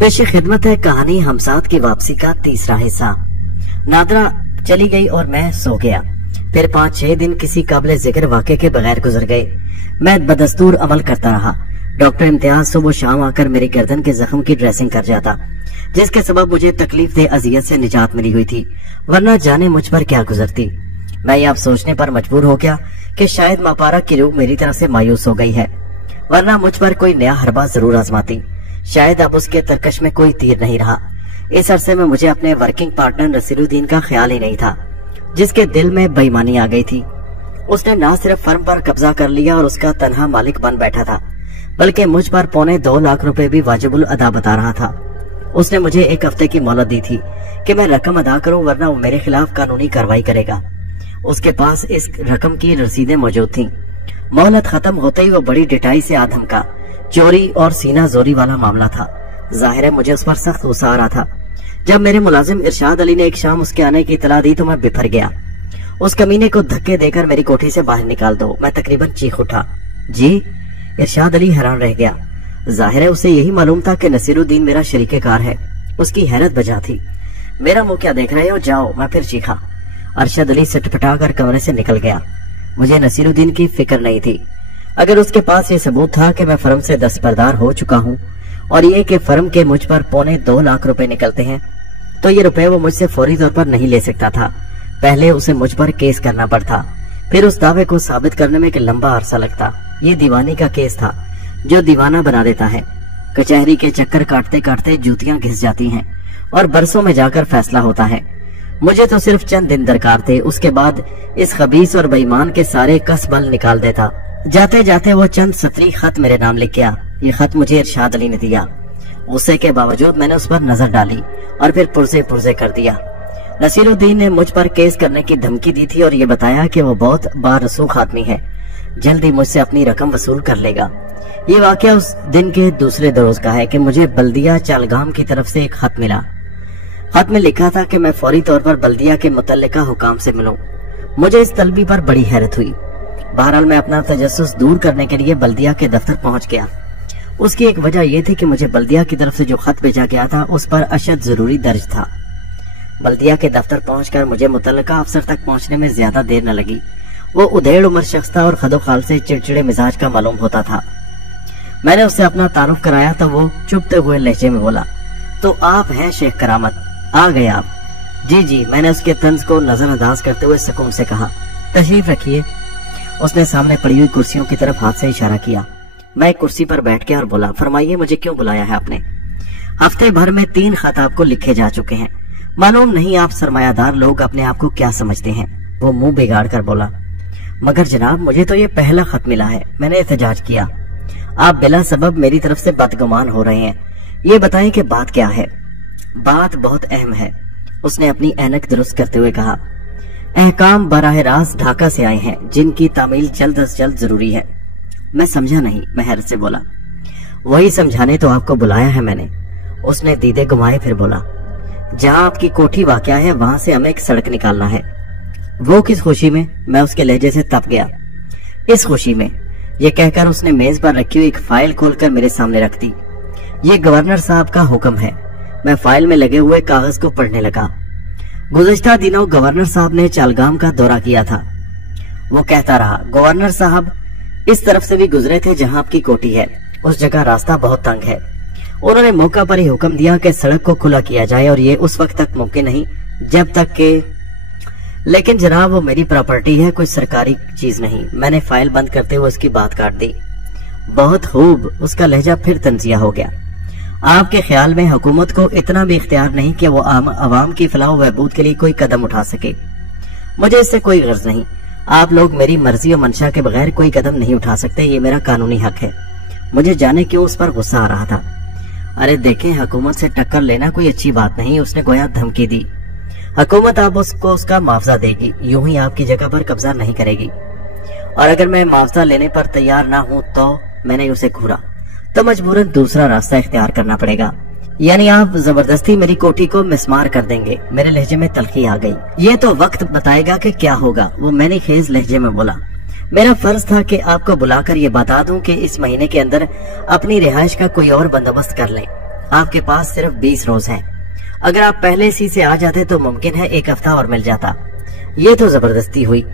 पेश खिदमत है कहानी हमसाद की वापसी का तीसरा हिस्सा। नादरा चली गई और मैं सो गया। फिर 5-6 दिन किसी काबिल जिक्र वाक़े के बगैर गुजर गए। मैं बदस्तूर अमल करता रहा। डॉक्टर इम्तियाज सुबह शाम आकर मेरी गर्दन के जख्म की ड्रेसिंग कर जाता, जिसके सबब मुझे तकलीफ दे अजियत से निजात मिली हुई थी, वरना जाने मुझ पर क्या गुजरती। मैं ये अब सोचने पर मजबूर हो गया कि शायद मापारा की रूह मेरी तरफ से मायूस हो गई है, वरना मुझ पर कोई नया हरबा जरूर आजमाती। शायद अब उसके तरकश में कोई तीर नहीं रहा। इस अरसे में मुझे अपने वर्किंग पार्टनर नसीरुद्दीन का ख्याल ही नहीं था, जिसके दिल में बेईमानी आ गई थी। उसने न सिर्फ फर्म पर कब्जा कर लिया और उसका तन्हा मालिक बन बैठा था, बल्कि मुझ पर 2.25 लाख रुपए भी वाजिबुल अदा बता रहा था। उसने मुझे 1 हफ्ते की मोहलत दी थी कि मैं रकम अदा करूं, वरना वो मेरे खिलाफ कानूनी कार्रवाई करेगा। उसके पास इस रकम की रसीदें मौजूद थीं। मोहलत खत्म होते ही वो बड़ी डिटाई से आधम का चोरी और सीना जोरी वाला मामला था। जाहिर है मुझे उस पर सख्त गुस्सा आ रहा था। जब मेरे मुलाजिम इरशाद अली ने एक शाम उसके आने की इतला दी तो मैं बिफर गया। उस कमीने को धक्के देकर मेरी कोठी से बाहर निकाल दो, मैं तकरीबन चीख उठा। जी? इरशाद अली हैरान रह गया। जाहिर है उसे यही मालूम था कि नसीरुद्दीन मेरा शरीके कार है। उसकी हैरत बजा थी। मेरा मुंह क्या देख रहे हो, जाओ, मैं फिर चीखा। अरशद अली सटपटा कर कमरे से निकल गया। मुझे नसीरुद्दीन की फिक्र नहीं थी। अगर उसके पास ये सबूत था कि मैं फर्म से दस्तबरदार हो चुका हूँ और ये कि फर्म के मुझ पर 2.25 लाख रुपए निकलते हैं, तो ये रुपए वो मुझसे फौरी तौर पर नहीं ले सकता था। पहले उसे मुझ पर केस करना पड़ता, फिर उस दावे को साबित करने में एक लंबा अरसा लगता। ये दीवानी का केस था जो दीवाना बना देता है। कचहरी के चक्कर काटते काटते जूतियां घिस जाती हैं और बरसों में जाकर फैसला होता है। मुझे तो सिर्फ चंद दिन दरकार थे, उसके बाद इस खबीस और बेईमान के सारे कसबल निकाल देता। जाते जाते वो चंद सतरी खत मेरे नाम लिख गया। ये खत मुझे इरशाद अली ने दिया। गुस्से के बावजूद मैंने उस पर नजर डाली और फिर पुरजे पुरजे कर दिया। नसीरुद्दीन ने मुझ पर केस करने की धमकी दी थी और ये बताया कि वो बहुत बारसूख आदमी है, जल्दी मुझसे अपनी रकम वसूल कर लेगा। ये वाकया उस दिन के दूसरे रोज का है कि मुझे बल्दिया चालगाम की तरफ से एक खत मिला। खत में लिखा था कि मैं फौरी तौर पर बल्दिया के मुतल्लिका हुकाम से मिलूं। मुझे इस तलबी पर बड़ी हैरत हुई। बहरहाल मैं अपना तजस्सुस दूर करने के लिए बल्दिया के दफ्तर पहुंच गया। उसकी एक वजह यह थी कि मुझे बल्दिया की तरफ से जो खत भेजा गया था उस पर अशद जरूरी दर्ज था। बल्दिया के दफ्तर पहुंचकर मुझे मुतल्लिका अफसर तक पहुंचने में ज्यादा देर न लगी। वो उधेड़ उम्र शख्स था और खदोखाल से चिड़चिड़े मिजाज का मालूम होता था। मैंने उससे अपना तारुफ कराया तो वो चुपते हुए लहजे में बोला, तो आप हैं शेख करामत, आ गए आप? जी जी, मैंने उसके तंज को नजरअंदाज करते हुए सुकून से कहा। तशरीफ रखिए। उसने सामने पड़ी हुई कुर्सियों की तरफ हाथ से इशारा किया। मैं एक कुर्सी पर बैठ गया और बोला, फरमाइए मुझे क्यों बुलाया है आपने? हफ्ते भर में 3 खत आपको लिखे जा चुके हैं। मालूम नहीं आप सरमायादार लोग अपने आप को क्या समझते हैं। वो मुंह बिगाड़ कर बोला, मगर जनाब मुझे तो ये पहला खत मिला है। मैंने एहतजाज किया। आप बिला सबब मेरी तरफ से बदगुमान हो रहे हैं। ये बताएं कि बात क्या है? बात बहुत अहम है, उसने अपनी ऐनक दुरुस्त करते हुए कहा। अहकाम बराह रास्त ढाका से आए हैं, जिनकी तामील जल्द अज जल्द जरूरी है। मैं समझा नहीं, मैं हैरत से बोला। वही समझाने तो आपको बुलाया है मैंने। उसने दीदे घुमाए फिर बोला, जहाँ आपकी कोठी वाक़या है वहां से हमें एक सड़क निकालना है। वो किस खुशी में? मैं उसके लहजे से तप गया। इस खुशी में, ये कहकर उसने मेज पर रखी हुई एक फाइल खोलकर मेरे सामने रख दी। ये गवर्नर साहब का हुक्म है। मैं फाइल में लगे हुए कागज को पढ़ने लगा। गुज़श्ता दिनों गवर्नर साहब ने चालगाम का दौरा किया था। वो कहता रहा, गवर्नर साहब इस तरफ से भी गुजरे थे जहां आपकी कोठी है। उस जगह रास्ता बहुत तंग है। उन्होंने मौका पर ही हुक्म दिया कि सड़क को खुला किया जाए और ये उस वक्त तक मुमकिन नहीं जब तक के। लेकिन जनाब वो मेरी प्रॉपर्टी है, कोई सरकारी चीज नहीं। मैंने फाइल बंद करते हुए उसकी बात काट दी। बहुत खूब, उसका लहजा फिर तंजिया हो गया। आपके ख्याल में हुकूमत को इतना भी इख्तियार नहीं कि वो आवाम की फलाह बहबूद के लिए कोई कदम उठा सके? मुझे इससे कोई गर्ज नहीं। आप लोग मेरी मर्जी और मंशा के बगैर कोई कदम नहीं उठा सकते, ये मेरा कानूनी हक है। मुझे जाने क्यों उस पर गुस्सा आ रहा था। अरे देखें, हुकूमत से टक्कर लेना कोई अच्छी बात नहीं। उसने गोया धमकी दी। हुकूमत आप उसको उसका मुआवजा देगी, यूं ही आपकी जगह पर कब्जा नहीं करेगी। और अगर मैं मुआवजा लेने पर तैयार ना हूं तो? मैंने उसे घूरा, तो मजबूरन दूसरा रास्ता इख्तियार करना पड़ेगा। यानी आप जबरदस्ती मेरी कोठी को मिसमार कर देंगे? मेरे लहजे में तलखी आ गई। ये तो वक्त बताएगा कि क्या होगा, वो मैंने खेज लहजे में बोला। मेरा फर्ज था कि आपको बुलाकर ये बता दूं कि इस महीने के अंदर अपनी रिहाइश का कोई और बंदोबस्त कर लें। आपके पास सिर्फ 20 रोज हैं। अगर आप पहले से आ जाते तो मुमकिन है 1 हफ्ता और मिल जाता। ये तो जबरदस्ती हुई।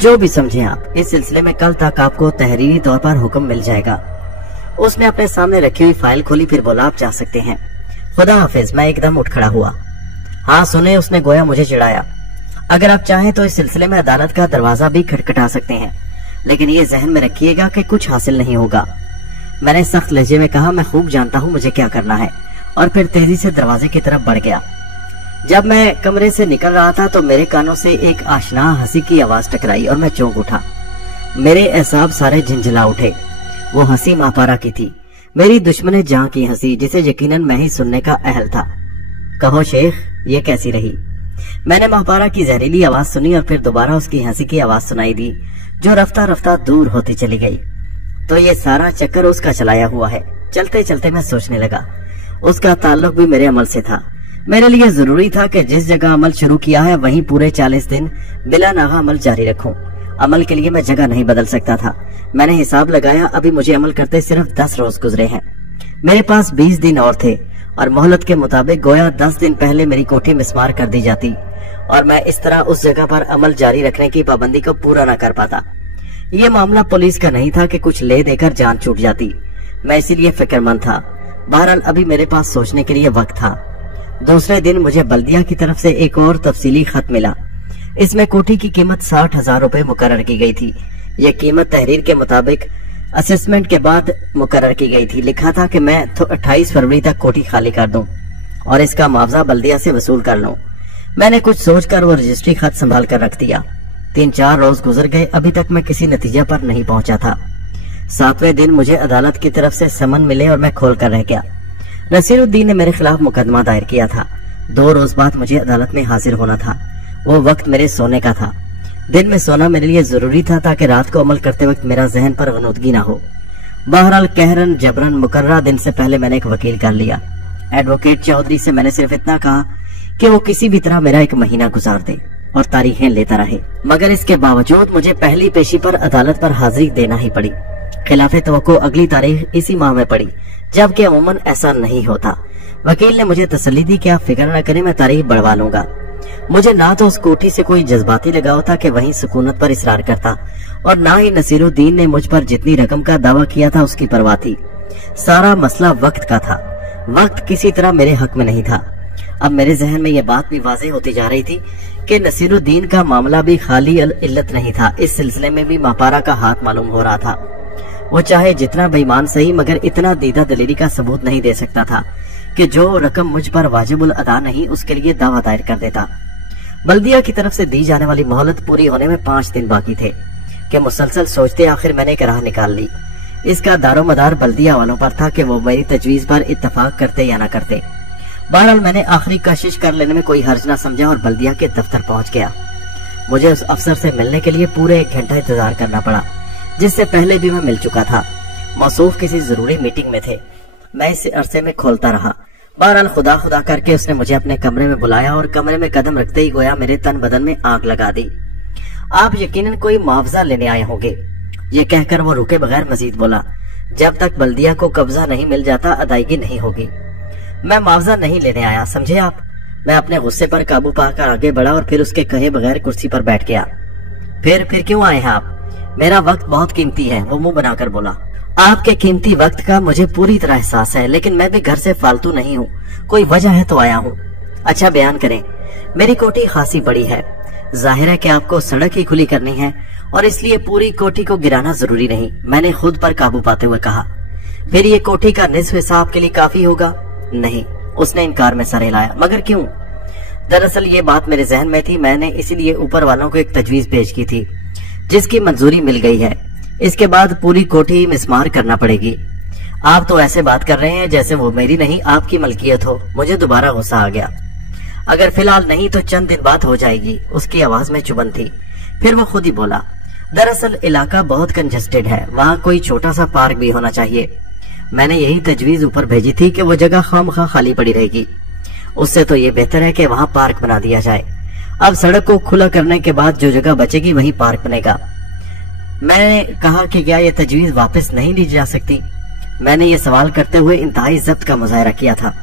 जो भी समझे आप, इस सिलसिले में कल तक आपको तहरीरी तौर पर हुक्म मिल जाएगा। उसने अपने सामने रखी हुई फाइल खोली, फिर बोला, आप जा सकते हैं। खुदा हाफिज। मैं एकदम उठ खड़ा हुआ। हाँ सुने, उसने गोया मुझे चिढ़ाया। अगर आप चाहें तो इस सिलसिले में अदालत का दरवाजा भी खटखटा सकते हैं, लेकिन ये जहन में रखिएगा कि कुछ हासिल नहीं होगा। मैंने सख्त लहजे में कहा, मैं खूब जानता हूँ मुझे क्या करना है, और फिर तेजी से दरवाजे की तरफ बढ़ गया। जब मैं कमरे से निकल रहा था तो मेरे कानों से एक आशना हंसी की आवाज टकराई और मैं चौंक उठा। मेरे एहसाब सारे झंझला उठे। वो हंसी मापारा की थी, मेरी दुश्मन जां की हंसी, जिसे यकीनन मैं ही सुनने का अहल था। कहो शेख, ये कैसी रही? मैंने मापारा की जहरीली आवाज सुनी और फिर दोबारा उसकी हंसी की आवाज सुनाई दी, जो रफ्ता रफ्ता दूर होती चली गई। तो ये सारा चक्कर उसका चलाया हुआ है। चलते चलते मैं सोचने लगा, उसका ताल्लुक भी मेरे अमल से था। मेरे लिए जरूरी था कि जिस जगह अमल शुरू किया है वहीं पूरे 40 दिन बिला नागा अमल जारी रखूं। अमल के लिए मैं जगह नहीं बदल सकता था। मैंने हिसाब लगाया, अभी मुझे अमल करते सिर्फ 10 रोज गुजरे हैं। मेरे पास 20 दिन और थे और मोहलत के मुताबिक गोया 10 दिन पहले मेरी कोठी मिस्मार कर दी जाती और मैं इस तरह उस जगह पर अमल जारी रखने की पाबंदी को पूरा न कर पाता। ये मामला पुलिस का नहीं था कि कुछ ले देकर जान छूट जाती। मैं इसीलिए फिक्रमंद था। बहरहाल अभी मेरे पास सोचने के लिए वक्त था। दूसरे दिन मुझे बल्दिया की तरफ से एक और तफसीली खत मिला। इसमें कोठी की कीमत 60,000 रुपए मुकर्रर की गई थी। यह कीमत तहरीर के मुताबिक असेसमेंट के बाद मुकर्रर की गई थी। लिखा था कि मैं 28 फरवरी तक कोठी खाली कर दूं और इसका मुआवजा बल्दिया से वसूल कर लूं। मैंने कुछ सोचकर वो रजिस्ट्री खत संभाल कर रख दिया। 3-4 रोज गुजर गए, अभी तक मैं किसी नतीजे पर नहीं पहुंचा था। 7वें दिन मुझे अदालत की तरफ से समन मिले और मैं खोल कर रह गया। नसीरुद्दीन ने मेरे खिलाफ मुकदमा दायर किया था। 2 रोज बाद मुझे अदालत में हाजिर होना था। वो वक्त मेरे सोने का था। दिन में सोना मेरे लिए जरूरी था ताकि रात को अमल करते वक्त मेरा जहन पर गनूदगी ना हो। बहरहाल कहरन जबरन मुकर्ररा दिन से पहले मैंने एक वकील कर लिया। एडवोकेट चौधरी से मैंने सिर्फ इतना कहा कि वो किसी भी तरह मेरा 1 महीना गुजार दे और तारीखें लेता रहे, मगर इसके बावजूद मुझे पहली पेशी पर अदालत पर हाजिरी देना ही पड़ी। खिलाफे तवक्को अगली तारीख इसी माह में पड़ी, जबकि अमूमन ऐसा नहीं होता। वकील ने मुझे तसल्ली दी कि आप फिक्र न करें, मैं तारीख बढ़वा लूंगा। मुझे ना तो उस कोठी से कोई जज्बाती लगाव था कि वहीं सुकूनत पर इसरार करता, और ना ही नसीरुद्दीन ने मुझ पर जितनी रकम का दावा किया था उसकी परवाह थी। सारा मसला वक्त का था। वक्त किसी तरह मेरे हक में नहीं था। अब मेरे जहन में यह बात भी वाज़ेह होती जा रही थी कि नसीरुद्दीन का मामला भी खाली इल्लत नहीं था। इस सिलसिले में भी मापारा का हाथ मालूम हो रहा था। वो चाहे जितना बेईमान सही, मगर इतना दीदा दलीली का सबूत नहीं दे सकता था कि जो रकम मुझ पर वाजिबुल अदा नहीं, उसके लिए दावा दायर कर देता। बल्दिया की तरफ से दी जाने वाली मोहलत पूरी होने में 5 दिन बाकी थे कि मुसलसल सोचते आखिर मैंने एक राह निकाल ली। इसका दारोमदार बल्दिया वालों पर था कि वो मेरी तजवीज पर इत्तफाक करते या न करते। बहरहाल मैंने आखिरी कोशिश कर लेने में कोई हर्ज न समझा और बल्दिया के दफ्तर पहुंच गया। मुझे उस अफसर से मिलने के लिए पूरे 1 घंटा इंतजार करना पड़ा, जिससे पहले भी मैं मिल चुका था। मौसूफ किसी जरूरी मीटिंग में थे। मैं इस अरसे में खोलता रहा। बहरहाल खुदा खुदा करके उसने मुझे अपने कमरे में बुलाया और कमरे में कदम रखते ही गोया मेरे तन बदन में आग लगा दी। आप यकीनन कोई मुआवजा लेने आए होंगे, ये कहकर वो रुके बगैर मजीद बोला, जब तक बल्दिया को कब्जा नहीं मिल जाता अदायगी नहीं होगी। मैं मुआवजा नहीं लेने आया, समझे आप। मैं अपने गुस्से पर काबू पाकर आगे बढ़ा और फिर उसके कहे बगैर कुर्सी पर बैठ गया। फिर क्यों आए हैं आप? मेरा वक्त बहुत कीमती है, वो मुंह बनाकर बोला। आपके कीमती वक्त का मुझे पूरी तरह एहसास है, लेकिन मैं भी घर से फालतू नहीं हूँ। कोई वजह है तो आया हूँ। अच्छा बयान करें। मेरी कोठी खासी बड़ी है। जाहिर है कि आपको सड़क ही खुली करनी है और इसलिए पूरी कोठी को गिराना जरूरी नहीं, मैंने खुद पर काबू पाते हुए कहा। फिर ये कोठी का निस्फ हिस्सा आपके लिए काफी होगा? नहीं, उसने इनकार में सर हिलाया। मगर क्यों? दरअसल ये बात मेरे जहन में थी। मैंने इसीलिए ऊपर वालों को एक तजवीज पेश की थी, जिसकी मंजूरी मिल गई है। इसके बाद पूरी कोठी मिस्मार करना पड़ेगी। आप तो ऐसे बात कर रहे हैं जैसे वो मेरी नहीं आपकी मलकियत हो। मुझे दोबारा गुस्सा आ गया। अगर फिलहाल नहीं तो चंद दिन बाद हो जाएगी। उसकी आवाज में चुभन थी। फिर वो खुद ही बोला, दरअसल इलाका बहुत कंजस्टेड है, वहाँ कोई छोटा सा पार्क भी होना चाहिए। मैंने यही तजवीज ऊपर भेजी थी कि वो जगह खामखा खाली पड़ी रहेगी। उससे तो ये बेहतर है कि वहाँ पार्क बना दिया जाए। अब सड़क को खुला करने के बाद जो जगह बचेगी वहीं पार्क बनेगा। मैंने कहा कि क्या ये तजवीज वापस नहीं ली जा सकती? मैंने ये सवाल करते हुए इंतहाई ज़ब्त का मुजाहरा किया था।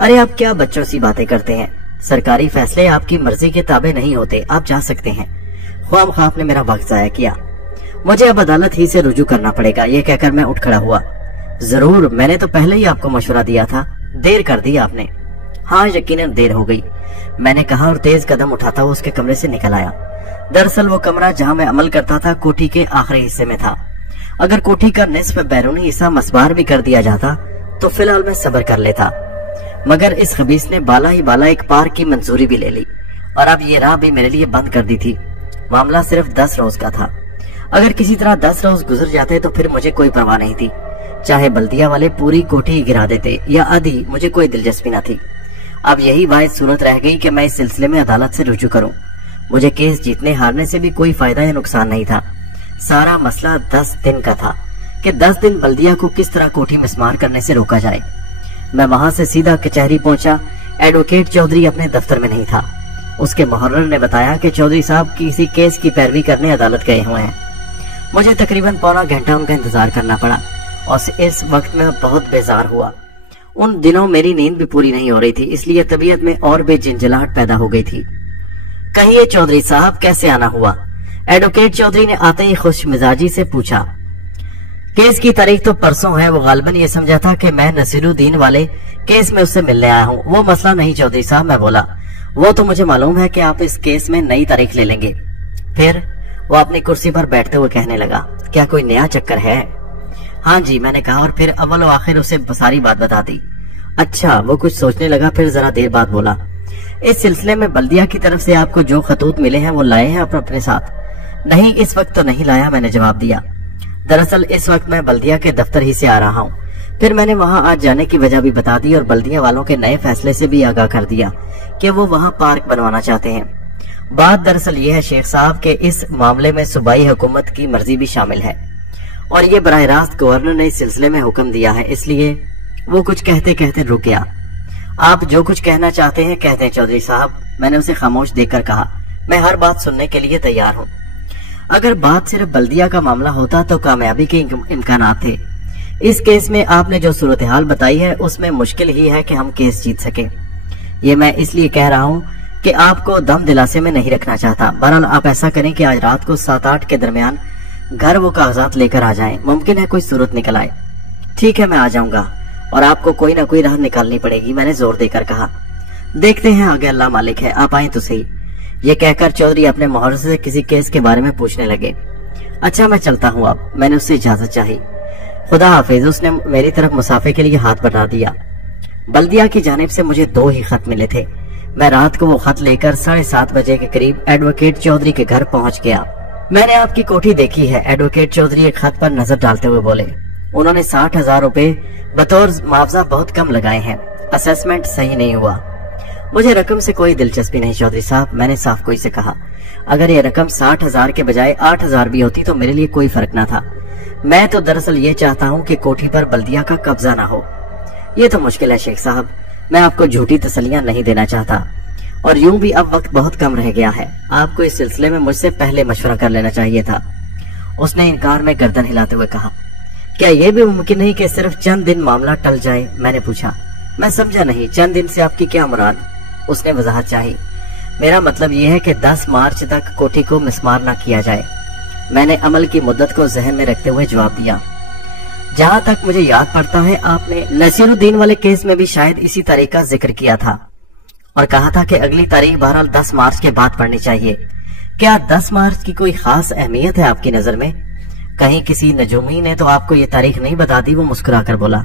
अरे आप क्या बच्चों सी बातें करते हैं, सरकारी फैसले आपकी मर्जी के ताबे नहीं होते, आप जा सकते हैं। ख्वाम ने मेरा वक्त जाया किया। मुझे अब अदालत ही से रुजू करना पड़ेगा, ये कहकर मैं उठ खड़ा हुआ। जरूर, मैंने तो पहले ही आपको मशवरा दिया था, देर कर दी आपने। हाँ, यकीनन देर हो गई, मैंने कहा और तेज कदम उठाता हुआ उसके कमरे से निकल आया। दरअसल वो कमरा जहाँ मैं अमल करता था कोठी के आखिरी हिस्से में था। अगर कोठी का निस्फ बैरूनी हिस्सा मसबार भी कर दिया जाता तो फिलहाल मैं सब्र कर लेता, मगर इस खबीस ने बाला ही बाला एक पार्क की मंजूरी भी ले ली और अब ये राह भी मेरे लिए बंद कर दी थी। मामला सिर्फ 10 रोज का था। अगर किसी तरह 10 रोज गुजर जाते तो फिर मुझे कोई परवाह नहीं थी, चाहे बल्दिया वाले पूरी कोठी गिरा देते या आधी, मुझे कोई दिलचस्पी न थी। अब यही वाहिद सूरत रह गई कि मैं इस सिलसिले में अदालत से रुजू करूं। मुझे केस जीतने हारने से भी कोई फायदा या नुकसान नहीं था। सारा मसला 10 दिन का था कि 10 दिन बल्दिया को किस तरह कोठी मिस्मार करने से रोका जाए। मैं वहां से सीधा कचहरी पहुंचा। एडवोकेट चौधरी अपने दफ्तर में नहीं था। उसके मुहर्रिर ने बताया कि चौधरी साहब किसी केस की पैरवी करने अदालत गए हुए हैं। मुझे तकरीबन पौना घंटा उनका इंतजार करना पड़ा और इस वक्त में बहुत बेजार हुआ। उन दिनों मेरी नींद भी पूरी नहीं हो रही थी, इसलिए तबीयत में और भी झंझलाहट पैदा हो गई थी। कहिए चौधरी साहब, कैसे आना हुआ? एडवोकेट चौधरी ने आते ही खुश मिजाजी से पूछा। केस की तारीख तो परसों है। वो गालिबन ये समझा था कि मैं नसीरुद्दीन वाले केस में उससे मिलने आया हूँ। वो मसला नहीं चौधरी साहब, मैं बोला। वो तो मुझे मालूम है कि आप इस केस में नई तारीख ले लेंगे। फिर वो अपनी कुर्सी पर बैठते हुए कहने लगा, क्या कोई नया चक्कर है? हाँ जी, मैंने कहा और फिर अव्वल व आखिर उसे सारी बात बता दी। अच्छा, वो कुछ सोचने लगा, फिर जरा देर बाद बोला, इस सिलसिले में बल्दिया की तरफ से आपको जो खतूत मिले हैं वो लाए हैं आप अपने साथ? नहीं, इस वक्त तो नहीं लाया, मैंने जवाब दिया। दरअसल इस वक्त मैं बल्दिया के दफ्तर ही से आ रहा हूँ। फिर मैंने वहाँ आज जाने की वजह भी बता दी और बल्दिया वालों के नए फैसले से भी आगाह कर दिया कि वो वहाँ पार्क बनवाना चाहते हैं। बात दरअसल ये है शेख साहब कि इस मामले में सूबाई हुकूमत की मर्जी भी शामिल है और ये बराह रास्त गवर्नर ने इस सिलसिले में हुक्म दिया है, इसलिए वो कुछ कहते कहते रुक गया। आप जो कुछ कहना चाहते हैं कहते हैं चौधरी साहब, मैंने उसे खामोश देखकर कहा। मैं हर बात सुनने के लिए तैयार हूँ। अगर बात सिर्फ बल्दिया का मामला होता तो कामयाबी के इम्कानात थे। इस केस में आपने जो सूरत हाल बताई है उसमें मुश्किल ही है कि हम केस जीत सके। ये मैं इसलिए कह रहा हूँ कि आपको दम दिलासे में नहीं रखना चाहता। बहरहाल आप ऐसा करें कि आज रात को 7-8 के दरमियान घर वो कागजात लेकर आ जाएं। मुमकिन है कोई सूरत निकल आए। ठीक है, मैं आ जाऊंगा और आपको कोई ना कोई राह निकालनी पड़ेगी, मैंने जोर देकर कहा। देखते हैं, आगे अल्लाह मालिक है, आप आए तो सही। ये कहकर चौधरी अपने मुहर्रिर से किसी केस के बारे में पूछने लगे। अच्छा, मैं चलता हूँ अब, मैंने उससे इजाजत चाही। खुदा हाफिज। उसने मेरी तरफ मुसाफे के लिए हाथ बढ़ा दिया। बल्दिया की जानिब से मुझे 2 ही खत मिले थे। मैं रात को वो खत लेकर 7:30 बजे के करीब एडवोकेट चौधरी के घर पहुंच गया। मैंने आपकी कोठी देखी है, एडवोकेट चौधरी एक खत पर नजर डालते हुए बोले। उन्होंने 60,000 रुपए बतौर मुआवजा बहुत कम लगाए हैं। असेसमेंट सही नहीं हुआ। मुझे रकम से कोई दिलचस्पी नहीं चौधरी साहब, मैंने साफ कोई से कहा। अगर ये रकम 60,000 के बजाय 8,000 भी होती तो मेरे लिए कोई फर्क ना था। मैं तो दरअसल ये चाहता हूँ कि कोठी पर बल्दिया का कब्जा ना हो। ये तो मुश्किल है शेख साहब, मैं आपको झूठी तसल्लियां नहीं देना चाहता और यूं भी अब वक्त बहुत कम रह गया है। आपको इस सिलसिले में मुझसे पहले मशवरा कर लेना चाहिए था। उसने इनकार में गर्दन हिलाते हुए कहा। क्या यह भी मुमकिन नहीं कि सिर्फ चंद दिन मामला टल जाए? मैंने पूछा। मैं समझा नहीं, चंद दिन से आपकी क्या मुराद? उसने वजाहत चाही। मेरा मतलब यह है कि 10 मार्च तक कोठी को मिस्मार न किया जाए। मैंने अमल की मुद्दत को जहन में रखते हुए जवाब दिया। जहाँ तक मुझे याद पड़ता है आपने नसीरुद्दीन वाले केस में भी शायद इसी तारीख का जिक्र किया था और कहा था कि अगली तारीख बहरहाल 10 मार्च के बाद पड़नी चाहिए। क्या 10 मार्च की कोई खास अहमियत है आपकी नजर में? कहीं किसी नजूमी ने तो आपको ये तारीख नहीं बता दी? वो मुस्कुराकर बोला।